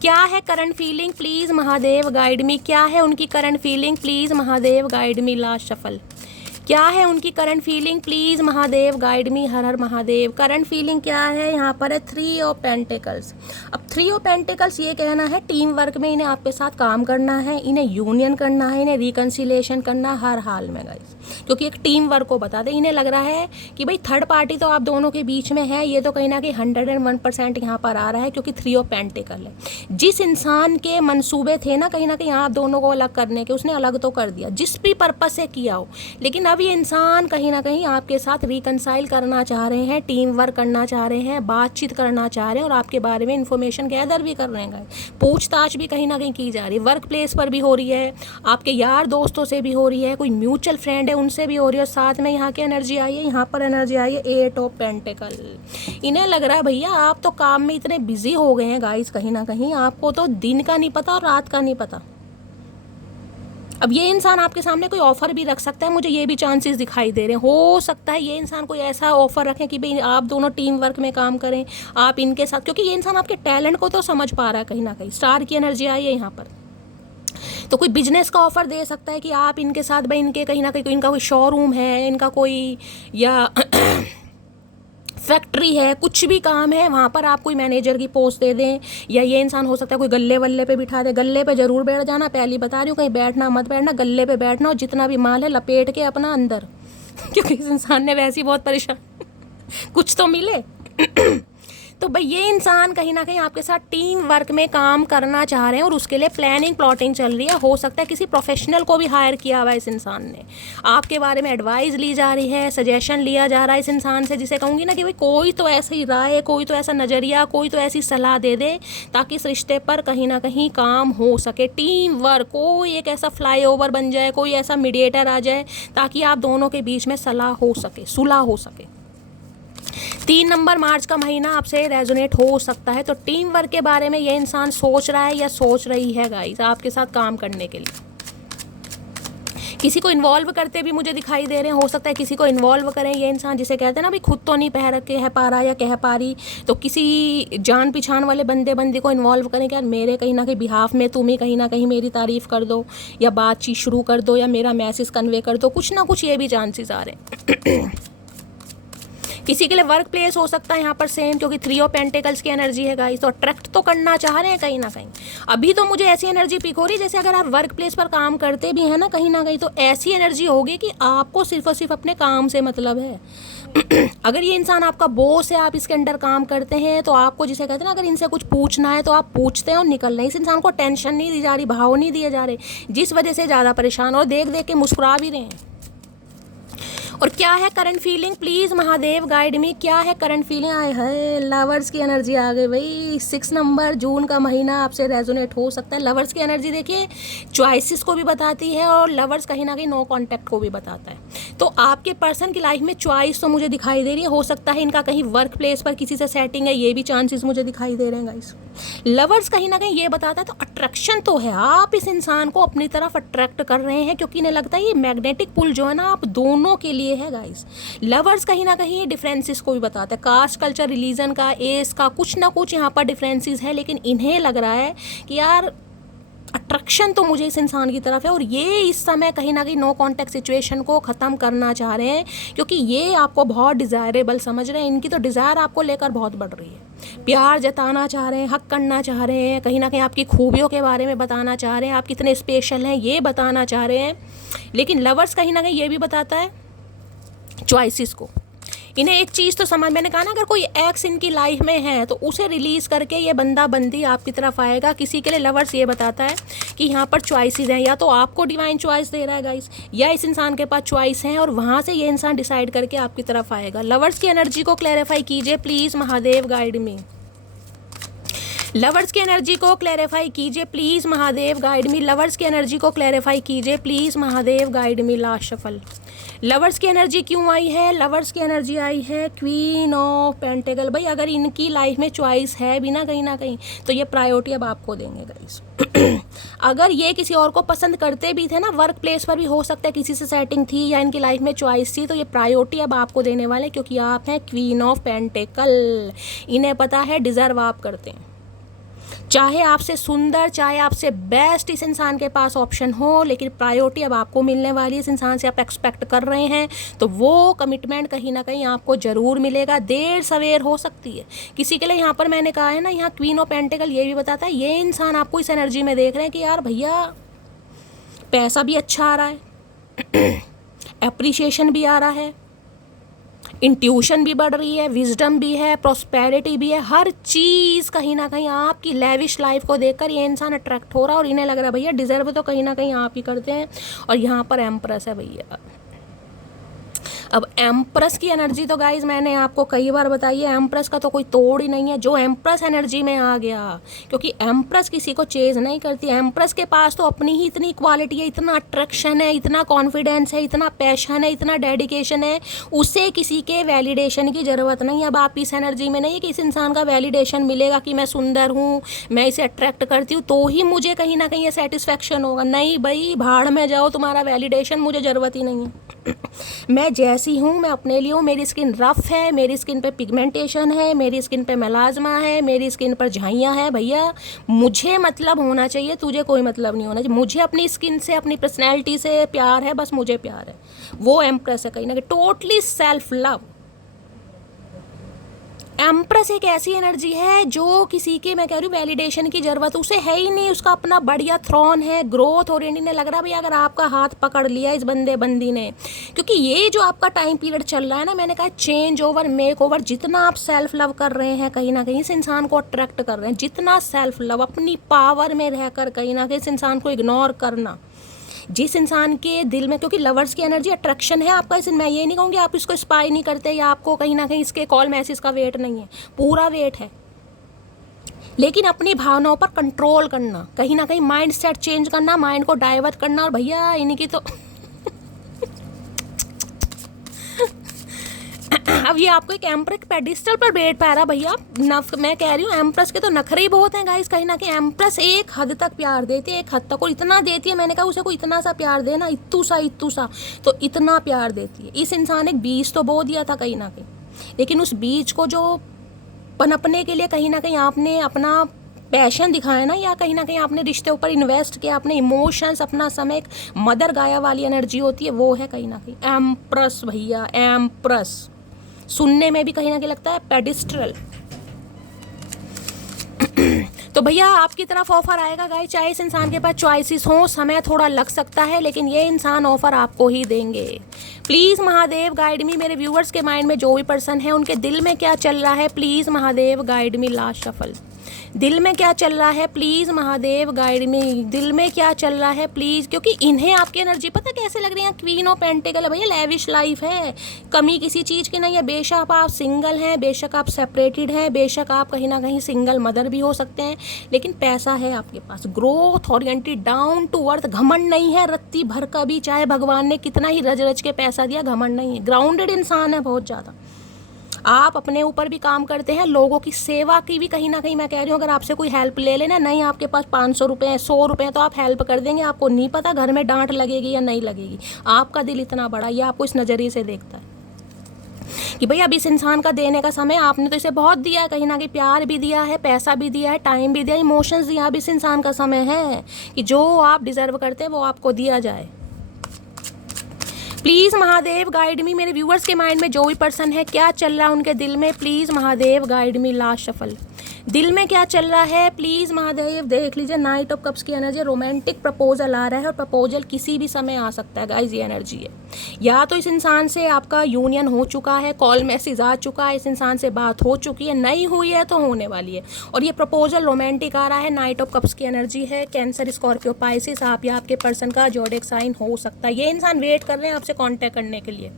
क्या है current feeling, please Mahadev guide me. क्या है उनकी current feeling, please Mahadev guide me. Last shuffle. क्या है उनकी current feeling, please Mahadev guide me. Her her Mahadev. Current feeling क्या है, यहाँ पर है 3 ऑफ पेंटिकल्स। अब 3 ऑफ पेंटिकल्स ये कहना है टीम वर्क में इन्हें आपके साथ काम करना है, इन्हें यूनियन करना है, इन्हें रिकन्सिलेशन करना है हर हाल में गाइस। क्योंकि एक टीम वर्क को बता दें, इन्हें लग रहा है कि भाई थर्ड पार्टी तो आप दोनों के बीच में है, ये तो कहीं ना कहीं 101% यहाँ पर आ रहा है क्योंकि 3 ऑफ पेंटिकल है। जिस इंसान के मंसूबे थे ना कहीं आप दोनों को अलग करने के, उसने अलग तो कर दिया जिस भी पर्पस से किया हो, लेकिन अब ये इंसान कहीं ना कहीं आपके साथ रिकनसाइल करना चाह रहे हैं, टीम वर्क करना चाह रहे हैं, बातचीत करना चाह रहे हैं और आपके बारे में इन्फॉर्मेशन गैदर भी कर रहे हैं। पूछताछ भी कहीं ना कहीं की जा रही है, वर्क प्लेस पर भी हो रही है, आपके यार दोस्तों से भी हो रही है, कोई म्यूचुअल फ्रेंड है उनसे भी हो रही है। साथ में यहाँ की एनर्जी आई है, यहाँ पर एनर्जी आई है 8 ऑफ पेंटिकल। इन्हें लग रहा है भैया आप तो काम में इतने बिजी हो गए हैं गाइस, कहीं ना कहीं आपको तो दिन का नहीं पता और रात का नहीं पता। अब ये इंसान आपके सामने कोई ऑफर भी रख सकता है, मुझे ये भी चांसेस दिखाई दे रहे हैं। हो सकता है ये इंसान कोई ऐसा ऑफर रखें कि भाई आप दोनों टीम वर्क में काम करें, आप इनके साथ, क्योंकि ये इंसान आपके टैलेंट को तो समझ पा रहा है कहीं ना कहीं। स्टार की एनर्जी आई है यहाँ पर, तो कोई बिजनेस का ऑफर दे सकता है कि आप इनके साथ भाई इनके कहीं ना कहीं इनका कोई शोरूम है, इनका कोई या फैक्ट्री है, कुछ भी काम है, वहाँ पर आप कोई मैनेजर की पोस्ट दे दें। या ये इंसान हो सकता है कोई गल्ले वल्ले पे बिठा दे। गल्ले पे जरूर बैठ जाना, पहली बता रही हूँ, कहीं बैठना मत बैठना, गल्ले पे बैठना और जितना भी माल है लपेट के अपना अंदर। क्योंकि इस इंसान ने वैसे ही बहुत परेशान कुछ तो मिले। तो भाई ये इंसान कहीं ना कहीं आपके साथ टीम वर्क में काम करना चाह रहे हैं और उसके लिए प्लानिंग प्लॉटिंग चल रही है। हो सकता है किसी प्रोफेशनल को भी हायर किया हुआ है इस इंसान ने, आपके बारे में एडवाइस ली जा रही है, सजेशन लिया जा रहा है इस इंसान से, जिसे कहूँगी ना कि भाई कोई तो ऐसी राय, कोई तो ऐसा नज़रिया, कोई तो ऐसी सलाह दे दे ताकि इस रिश्ते पर कहीं ना कहीं काम हो सके। टीम वर्क, कोई एक ऐसा फ्लाईओवर बन जाए, कोई ऐसा मीडिएटर आ जाए ताकि आप दोनों के बीच में सलाह हो सके, सुलह हो सके। 3 नंबर मार्च का महीना आपसे रेजोनेट हो सकता है। तो टीम वर्क के बारे में ये इंसान सोच रहा है या सोच रही है गाइस आपके साथ काम करने के लिए। किसी को इन्वॉल्व करते भी मुझे दिखाई दे रहे हैं। हो सकता है किसी को इन्वॉल्व करें ये इंसान, जिसे कहते हैं ना भाई खुद तो नहीं कह पा रहा या कह पा रही, तो किसी जान पहचान वाले बंदी को इन्वॉल्व करें कि यार मेरे कहीं ना कहीं बिहाफ में तुम ही कहीं ना कहीं मेरी तारीफ़ कर दो या बातचीत शुरू कर दो या मेरा मैसेज कन्वे कर दो। कुछ ना कुछ ये भी चांसेस आ रहे हैं। किसी के लिए वर्क प्लेस हो सकता है यहाँ पर सेम, क्योंकि 3 ऑफ पेंटिकल्स की एनर्जी है गाइस, तो अट्रैक्ट तो करना चाह रहे हैं कहीं ना कहीं। अभी तो मुझे ऐसी एनर्जी पिक हो रही है जैसे अगर आप वर्क प्लेस पर काम करते भी हैं ना कहीं ना कहीं, तो ऐसी एनर्जी होगी कि आपको सिर्फ और सिर्फ अपने काम से मतलब है। अगर ये इंसान आपका बॉस है, आप इसके अंडर काम करते हैं, तो आपको जिसे कहते हैं ना अगर इनसे कुछ पूछना है तो आप पूछते हैं और निकल रहे हैं। इस इंसान को टेंशन नहीं दी जा रही, भाव नहीं दिए जा रहे, जिस वजह से ज़्यादा परेशान और देख देख के मुस्कुरा भी रहे हैं। और क्या है current feeling, please Mahadev guide me, क्या है करंट फीलिंग। आए है लवर्स की एनर्जी आ गई भाई। 6 नंबर, जून का महीना आपसे रेजोनेट हो सकता है। लवर्स की एनर्जी देखिए चॉइसेस को भी बताती है और लवर्स कहीं ना कहीं नो कॉन्टैक्ट को भी बताता है। तो आपके पर्सन की लाइफ में चॉइस तो मुझे दिखाई दे रही है, हो सकता है इनका कहीं वर्क प्लेस पर किसी से सेटिंग है, ये भी चांसेस मुझे दिखाई दे रहे हैं गाइस। लवर्स कहीं ना कहीं ये बताता है, तो अट्रैक्शन तो है, आप इस इंसान को अपनी तरफ अट्रैक्ट कर रहे हैं क्योंकि इन्हें लगता है ये मैग्नेटिक पुल जो है ना आप दोनों के लिए है गाइस। लवर्स कहीं ना कहीं डिफरेंसेस को भी बताता है, कास्ट, कल्चर, रिलीजन का, एज का, कुछ ना कुछ यहाँ पर डिफरेंसेस है, लेकिन इन्हें लग रहा है कि यार अट्रैक्शन तो मुझे इस इंसान की तरफ है और ये इस समय कहीं ना कहीं नो कॉन्टैक्ट सिचुएशन को ख़त्म करना चाह रहे हैं क्योंकि ये आपको बहुत डिज़ायरेबल समझ रहे हैं। इनकी तो डिज़ायर आपको लेकर बहुत बढ़ रही है, प्यार जताना चाह रहे हैं, हक करना चाह रहे हैं, कहीं ना कहीं आपकी खूबियों के बारे में बताना चाह रहे हैं, आप कितने स्पेशल हैं ये बताना चाह रहे हैं। लेकिन लवर्स कहीं ना कहीं ये भी बताता है चॉइसेस को। इन्हें एक चीज़ तो समझ, मैंने कहा ना अगर कोई एक्स इनकी लाइफ में है तो उसे रिलीज़ करके ये बंदा बंदी आपकी तरफ आएगा। किसी के लिए लवर्स ये बताता है कि यहाँ पर चॉइसेस हैं, या तो आपको डिवाइन चॉइस दे रहा है गाइस, या इस इंसान के पास चॉइस है और वहाँ से ये इंसान डिसाइड करके आपकी तरफ आएगा। लवर्स की एनर्जी को क्लैरिफाई कीजिए please Mahadev guide me. Lovers की एनर्जी को क्लैरिफाई कीजिए please Mahadev guide me. Lovers की एनर्जी को क्लैरिफाई कीजिए please Mahadev guide me. Last shuffle. Lovers की एनर्जी क्यों आई है? लवर्स की एनर्जी आई है क्वीन ऑफ पेंटेकल। भाई अगर इनकी लाइफ में चॉइस है भी ना कहीं ना कहीं तो ये प्रायोरिटी अब आपको देंगे गाइस। अगर ये किसी और को पसंद करते भी थे ना, वर्क प्लेस पर भी हो सकता है किसी से सेटिंग थी या इनकी लाइफ में चॉइस थी, तो ये प्रायोरिटी अब आपको देने वाले क्योंकि आप हैं क्वीन ऑफ पेंटेकल। इन्हें पता है डिज़र्व आप करते हैं, चाहे आपसे सुंदर, चाहे आपसे बेस्ट इस इंसान के पास ऑप्शन हो, लेकिन प्रायोरिटी अब आपको मिलने वाली है। इस इंसान से आप एक्सपेक्ट कर रहे हैं तो वो कमिटमेंट कहीं ना कहीं आपको ज़रूर मिलेगा, देर सवेर हो सकती है किसी के लिए। यहाँ पर मैंने कहा है ना, यहाँ क्वीन ऑफ पेंटिकल ये भी बताता है ये इंसान आपको इस एनर्जी में देख रहे हैं कि यार भैया पैसा भी अच्छा आ रहा है, एप्रिसिएशन भी आ रहा है, इंट्यूशन भी बढ़ रही है, विजडम भी है, प्रॉस्पेरिटी भी है, हर चीज़ कहीं ना कहीं आपकी लेविश लाइफ को देखकर ये इंसान अट्रैक्ट हो रहा है और इन्हें लग रहा है भैया डिजर्व तो कहीं ना कहीं आप ही करते हैं। और यहाँ पर एम्प्रेस है भैया। अब एम्प्रेस की एनर्जी तो गाइज मैंने आपको कई बार बताई है, एम्प्रेस का तो कोई तोड़ ही नहीं है। जो एम्प्रेस एनर्जी में आ गया, क्योंकि एम्प्रेस किसी को चेज नहीं करती, एम्प्रेस के पास तो अपनी ही इतनी क्वालिटी है, इतना अट्रैक्शन है, इतना कॉन्फिडेंस है, इतना पैशन है, इतना डेडिकेशन है, उसे किसी के वैलिडेशन की ज़रूरत नहीं है। अब आप इस एनर्जी में नहीं है कि इस इंसान का वैलिडेशन मिलेगा कि मैं सुंदर हूँ, मैं इसे अट्रैक्ट करती हूँ तो ही मुझे कहीं ना कहीं ये सेटिस्फैक्शन होगा। नहीं भाई, भाड़ में जाओ, तुम्हारा वैलिडेशन मुझे ज़रूरत ही नहीं है। मैं जैसी हूँ मैं अपने लिए हूँ। मेरी स्किन रफ़ है, मेरी स्किन पे पिगमेंटेशन है, मेरी स्किन पे मेलाज़मा है, मेरी स्किन पर झाइयाँ हैं, भैया मुझे मतलब होना चाहिए, तुझे कोई मतलब नहीं होना चाहिए। मुझे अपनी स्किन से, अपनी पर्सनैलिटी से प्यार है, बस मुझे प्यार है। वो एम्प्रेस है कहीं ना कहीं, टोटली सेल्फ लव। एम्प्रेस एक ऐसी एनर्जी है जो किसी के, मैं कह रही हूँ, वैलिडेशन की ज़रूरत उसे है ही नहीं। उसका अपना बढ़िया थ्रोन है, ग्रोथ ओरिएंटेड ने लग रहा है भाई अगर आपका हाथ पकड़ लिया इस बंदे बंदी ने, क्योंकि ये जो आपका टाइम पीरियड चल रहा है ना, मैंने कहा चेंज ओवर, मेक ओवर, जितना आप सेल्फ लव कर रहे हैं कहीं ना कहीं इस इंसान को अट्रैक्ट कर रहे हैं, जितना सेल्फ लव अपनी पावर में रहकर कहीं ना कहीं इस इंसान को इग्नोर करना, जिस इंसान के दिल में, क्योंकि लवर्स की एनर्जी अट्रैक्शन है आपका। इस मैं ये नहीं कहूँगी आप इसको स्पाई नहीं करते या आपको कहीं ना कहीं इसके कॉल मैसेज का वेट नहीं है, पूरा वेट है, लेकिन अपनी भावनाओं पर कंट्रोल करना, कहीं ना कहीं माइंड सेट चेंज करना, माइंड को डाइवर्ट करना। और भैया इनकी तो अब ये आपको एक एम्प्रेस पेडिस्टल पर बैठ पा रहा भैया। मैं कह रही हूँ एम्प्रेस के तो नखरे ही बहुत हैं गाइस। कहीं ना कहीं एम्प्रेस एक हद तक प्यार देती है, एक हद तक, और इतना देती है, मैंने कहा उसे कोई इतना सा प्यार दे ना, इत्तू सा तो इतना प्यार देती है। इस इंसान एक बीज तो बो दिया था कहीं ना कहीं, लेकिन उस बीज को जो पनपने के लिए कहीं ना कहीं आपने अपना पैशन दिखाया ना, या कहीं ना कहीं आपने रिश्ते ऊपर इन्वेस्ट किया, अपने इमोशंस, अपना समय, एक मदर गाया वाली एनर्जी होती है, वो है कहीं ना कहीं एम्प्रेस भैया। एम्प्रेस सुनने में भी कहीं ना कहीं लगता है पेडिस्ट्रल। तो भैया आपकी तरफ ऑफर आएगा गाइस, चाहे इस इंसान के पास चॉइसेस हो, समय थोड़ा लग सकता है, लेकिन ये इंसान ऑफर आपको ही देंगे। प्लीज़ महादेव गाइड मी। मेरे व्यूवर्स के माइंड में जो भी पर्सन है उनके दिल में क्या चल रहा है, please Mahadev guide me. Last shuffle. दिल में क्या चल रहा है प्लीज़ महादेव गाइड में, दिल में क्या चल रहा है प्लीज़, क्योंकि इन्हें आपकी एनर्जी पता कैसे लग रही है, क्वीन ऑफ पेंटिकल है भैया, लेविश लाइफ है, कमी किसी चीज़ की नहीं है। बेशक आप सिंगल हैं, बेशक आप सेपरेटेड हैं, बेशक आप कहीं ना कहीं सिंगल मदर भी हो सकते हैं, लेकिन पैसा है आपके पास, growth oriented, down to earth, घमंड नहीं है रत्ती भर का भी, चाहे भगवान ने कितना ही रज रज के पैसा दिया, घमंड नहीं है, ग्राउंडेड इंसान है बहुत ज़्यादा। आप अपने ऊपर भी काम करते हैं, लोगों की सेवा की भी कहीं ना कहीं, मैं कह रही हूँ अगर आपसे कोई हेल्प ले लेना, नहीं आपके पास 500 रुपये हैं, 100 रुपये हैं, तो आप हेल्प कर देंगे, आपको नहीं पता घर में डांट लगेगी या नहीं लगेगी। आपका दिल इतना बड़ा, ये आपको इस नज़रिए से देखता है कि भाई अब इस इंसान का देने का समय, आपने तो इसे बहुत दिया है, कहीं ना कहीं प्यार भी दिया है, पैसा भी दिया है, टाइम भी दिया, इमोशंस दिया, अब इस इंसान का समय है कि जो आप डिज़र्व करते हैं वो आपको दिया जाए। प्लीज़ महादेव गाइड मी, मेरे व्यूअर्स के माइंड में जो भी पर्सन है क्या चल रहा है उनके दिल में, please Mahadev guide me. Last shuffle, दिल में क्या चल रहा है प्लीज़ महादेव, देख लीजिए नाइट ऑफ कप्स की एनर्जी, रोमांटिक प्रपोजल आ रहा है, और प्रपोजल किसी भी समय आ सकता है गाइज, ये एनर्जी है। या तो इस इंसान से आपका यूनियन हो चुका है, कॉल मैसेज आ चुका है, इस इंसान से बात हो चुकी है, नहीं हुई है तो होने वाली है, और ये प्रपोजल रोमांटिक आ रहा है, नाइट ऑफ कप्स की एनर्जी है, कैंसर, स्कॉर्पियो, पाइसिस, आप या आपके पर्सन का जोडिक साइन हो सकता है। ये इंसान वेट कर रहे हैं आपसे कांटेक्ट करने के लिए,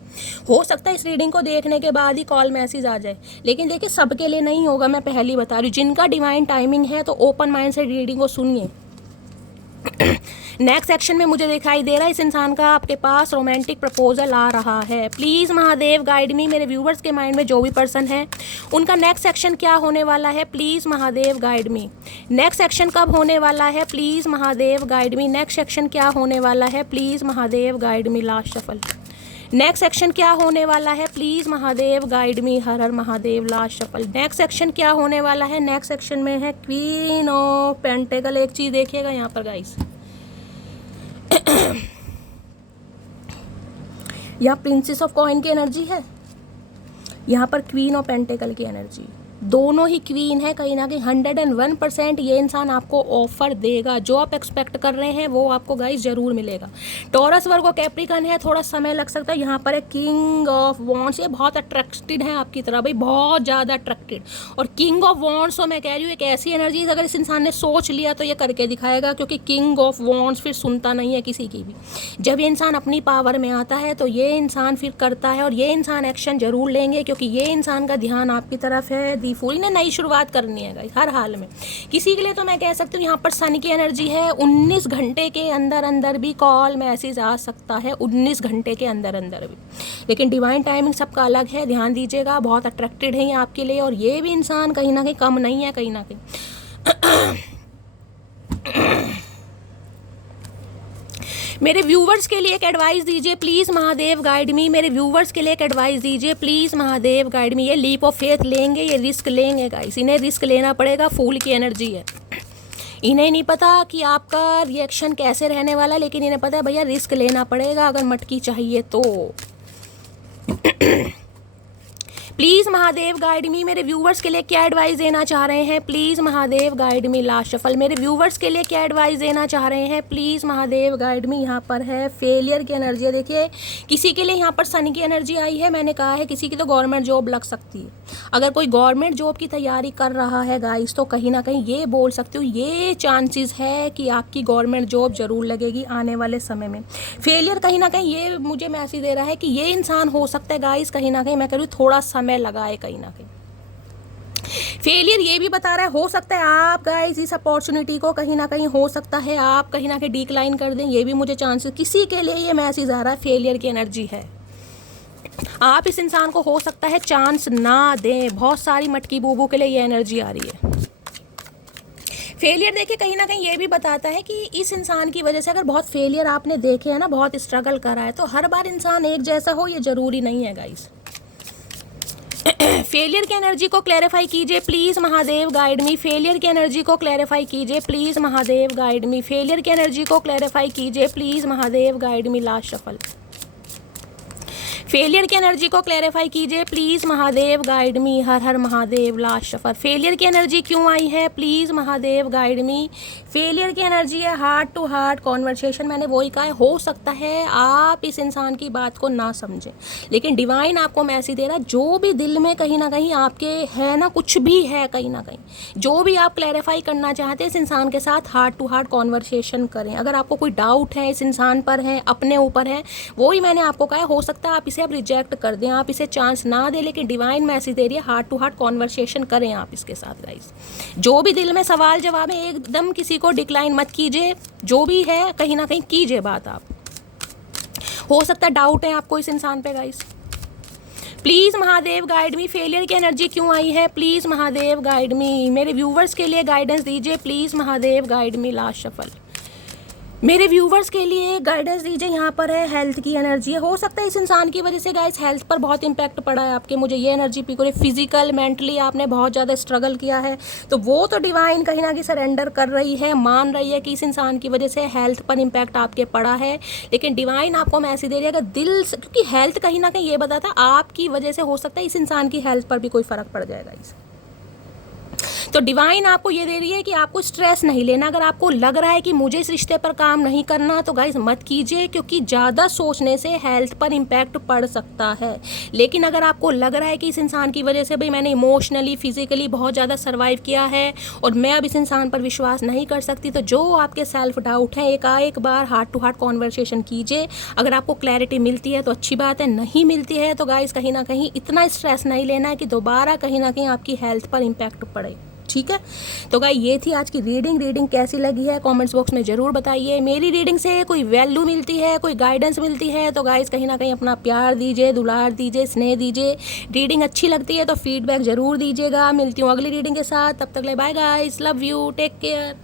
हो सकता है इस रीडिंग को देखने के बाद ही कॉल मैसेज आ जाए, लेकिन देखिए सबके लिए नहीं होगा, मैं पहले बता रही हूँ, जिनका डिवाइन टाइमिंग है तो ओपन माइंड से रीडिंग को सुनिए। नेक्स्ट सेक्शन में मुझे दिखाई दे रहा है इस इंसान का आपके पास रोमांटिक प्रपोजल आ रहा है। प्लीज़ महादेव गाइड मी, मेरे व्यूवर्स के माइंड में जो भी पर्सन है उनका नेक्स्ट सेक्शन क्या होने वाला है, please Mahadev guide me. Next section कब होने वाला है, please Mahadev guide me. Next section क्या होने वाला है, please Mahadev guide me. Last shuffle, next section क्या होने वाला है, please Mahadev guide me. Her her Mahadev. Last shuffle, next section क्या होने वाला है, नेक्स्ट सेक्शन में है क्वीन ऑफ पेंटिकल। एक चीज़ देखिएगा यहाँ पर गाइस, यहाँ प्रिंसेस ऑफ कॉइन की एनर्जी है, यहाँ पर क्वीन ऑफ पेंटिकल की एनर्जी, दोनों ही क्वीन है। कहीं ना कहीं 101% ये इंसान आपको ऑफर देगा, जो आप एक्सपेक्ट कर रहे हैं वो आपको गाइस ज़रूर मिलेगा। टॉरस, वर्गो, कैप्रिकन है, थोड़ा समय लग सकता है। यहाँ पर है किंग ऑफ वॉन्ड्स, ये बहुत अट्रैक्टेड है आपकी तरह भाई, बहुत ज़्यादा अट्रैक्टेड। और किंग ऑफ वॉन्ड्स तो मैं कह रही हूँ एक ऐसी एनर्जी, अगर इस इंसान ने सोच लिया तो ये करके दिखाएगा, क्योंकि किंग ऑफ वॉन्ड्स फिर सुनता नहीं है किसी की भी। जब ये इंसान अपनी पावर में आता है तो ये इंसान फिर करता है, और ये इंसान एक्शन जरूर लेंगे, क्योंकि ये इंसान का ध्यान आपकी तरफ है। फूल ने नई शुरुआत करनी है गाइस हर हाल में। किसी के लिए तो मैं कह सकती हूँ यहाँ पर सन की एनर्जी है, 19 घंटे के अंदर अंदर भी कॉल मैसेज आ सकता है, 19 घंटे के अंदर अंदर भी। लेकिन डिवाइन टाइमिंग सबका अलग है, ध्यान दीजिएगा। बहुत अट्रैक्टेड है ये आपके लिए, और ये भी इंसान कहीं ना कहीं कम नहीं है, कहीं ना कहीं। मेरे व्यूवर्स के लिए एक एडवाइस दीजिए प्लीज़ महादेव गाइड मी, मेरे व्यूवर्स के लिए एक एडवाइस दीजिए प्लीज़ महादेव गाइड मी। ये लीप ऑफ फेथ लेंगे, ये रिस्क लेंगे गाइस, इन्हें रिस्क लेना पड़ेगा। फूल की एनर्जी है, इन्हें नहीं पता कि आपका रिएक्शन कैसे रहने वाला, लेकिन इन्हें पता है भैया रिस्क लेना पड़ेगा अगर मटकी चाहिए तो। प्लीज़ महादेव गाइड मी, मेरे व्यूवर्स के लिए क्या एडवाइस देना चाह रहे हैं, please Mahadev guide me. Last shuffle, मेरे व्यूवर्स के लिए क्या एडवाइस देना चाह रहे हैं, प्लीज़ महादेव गाइड मी। यहाँ पर है फेलियर की एनर्जी है, देखिए किसी के लिए यहाँ पर सन की एनर्जी आई है। मैंने कहा है किसी की तो गवर्नमेंट जॉब लग सकती है। अगर कोई गवर्नमेंट जॉब की तैयारी कर रहा है गाइस, तो कहीं ना कहीं ये बोल सकती हूँ, ये चांसेस है कि आपकी गवर्नमेंट जॉब जरूर लगेगी आने वाले समय में। फेलियर कहीं ना कहीं ये मुझे मैसेज दे रहा है कि ये इंसान हो सकता है गाइस, कहीं ना कहीं मैं कह रही हूँ थोड़ा समय लगाए कहीं ना कहीं। फेलियर ये भी बता रहा है, हो सकता है आप गाइस इस अपॉर्चुनिटी को कहीं ना कहीं, हो सकता है आप कहीं ना कहीं डिक्लाइन कर दें, ये भी मुझे चांसेस, किसी के लिए ये मैसेज आ रहा है। फेलियर की एनर्जी है, आप इस इंसान को हो सकता है चांस ना दें। बहुत सारी मटकी बूबू के लिए ये एनर्जी आ रही है। फेलियर देखिए कहीं ना कहीं ये भी बताता है कि इस इंसान की वजह से अगर बहुत फेलियर आपने देखे हैं ना, बहुत स्ट्रगल करा है, तो हर बार इंसान एक जैसा हो ये ज़रूरी नहीं है गाइस। फेलियर की एनर्जी को क्लैरिफाई कीजिए please Mahadev guide me. Failure की एनर्जी को क्लैरिफाई कीजिए please Mahadev guide me. Failure की एनर्जी को क्लैरिफाई कीजिए please Mahadev guide me. Last shuffle, failure की एनर्जी को क्लैरिफाई कीजिए please Mahadev guide me. Her her Mahadev. Last suffer. Failure की एनर्जी क्यों आई है please Mahadev guide me. Failure की एनर्जी है हार्ट टू हार्ट कॉन्वर्सेशन। मैंने वही कहा है, हो सकता है आप इस इंसान की बात को ना समझें, लेकिन डिवाइन आपको मैसेज दे रहा है जो भी दिल में कहीं ना कहीं आपके है ना, कुछ भी है कहीं ना कहीं, जो भी आप क्लैरिफाई करना चाहते हैं इस इंसान के साथ हार्ट टू हार्ट कॉन्वर्सेशन करें। अगर आपको कोई डाउट है इस इंसान पर है, अपने ऊपर है, वो ही मैंने आपको कहा है, हो सकता है आप इसे अब रिजेक्ट कर दें, आप इसे चांस ना दें, लेकिन डिवाइन मैसेज दे रही है हार्ट टू हार्ट कॉन्वर्सेशन करें आप इसके साथ गाइस। जो भी दिल में सवाल जवाब है एकदम किसी को डिक्लाइन मत कीजिए, जो भी है कहीं ना कहीं कीजिए बात आप। हो सकता है डाउट है आपको इस इंसान पे guys. Please Mahadev guide me. Failure की एनर्जी क्यों आई है प्लीज़ महादेव गाइड मी। मेरे व्यूवर्स के लिए गाइडेंस दीजिए please Mahadev guide me. Last shuffle. मेरे व्यूवर्स के लिए गाइडेंस दीजिए। यहाँ पर है हेल्थ की एनर्जी है। हो सकता है इस इंसान की वजह से गाइस हेल्थ पर बहुत इंपैक्ट पड़ा है आपके। मुझे ये एनर्जी पिक हो रही है, फिजिकल मेंटली आपने बहुत ज़्यादा स्ट्रगल किया है, तो वो तो डिवाइन कहीं ना कहीं सरेंडर कर रही है, मान रही है कि इस इंसान की वजह से हेल्थ पर इंपैक्ट आपके पड़ा है, लेकिन डिवाइन आपको मैसेज दे रही है अगर दिल से, क्योंकि हेल्थ कहीं ना कहीं ये बताता आपकी वजह से हो सकता है इस इंसान की हेल्थ पर भी कोई फ़र्क पड़ जाएगा इस। तो डिवाइन आपको ये दे रही है कि आपको स्ट्रेस नहीं लेना। अगर आपको लग रहा है कि मुझे इस रिश्ते पर काम नहीं करना तो गाइस मत कीजिए, क्योंकि ज़्यादा सोचने से हेल्थ पर इम्पैक्ट पड़ सकता है। लेकिन अगर आपको लग रहा है कि इस इंसान की वजह से भाई मैंने इमोशनली फिजिकली बहुत ज़्यादा सर्वाइव किया है और मैं अब इस इंसान पर विश्वास नहीं कर सकती, तो जो आपके सेल्फ डाउट हैं एक बार हार्ट टू हार्ट कॉन्वर्सेशन कीजिए। अगर आपको क्लैरिटी मिलती है तो अच्छी बात है, नहीं मिलती है तो गाइस कहीं ना कहीं इतना स्ट्रेस नहीं लेना है कि दोबारा कहीं ना कहीं आपकी हेल्थ पर इम्पैक्ट पड़े। ठीक है, तो गाइस ये थी आज की रीडिंग कैसी लगी है कमेंट्स बॉक्स में ज़रूर बताइए। मेरी रीडिंग से कोई वैल्यू मिलती है, कोई गाइडेंस मिलती है तो गाइस कहीं ना कहीं अपना प्यार दीजिए, दुलार दीजिए, स्नेह दीजिए। रीडिंग अच्छी लगती है तो फीडबैक ज़रूर दीजिएगा। मिलती हूँ अगली रीडिंग के साथ, तब तक ले bye guys, love you, take care.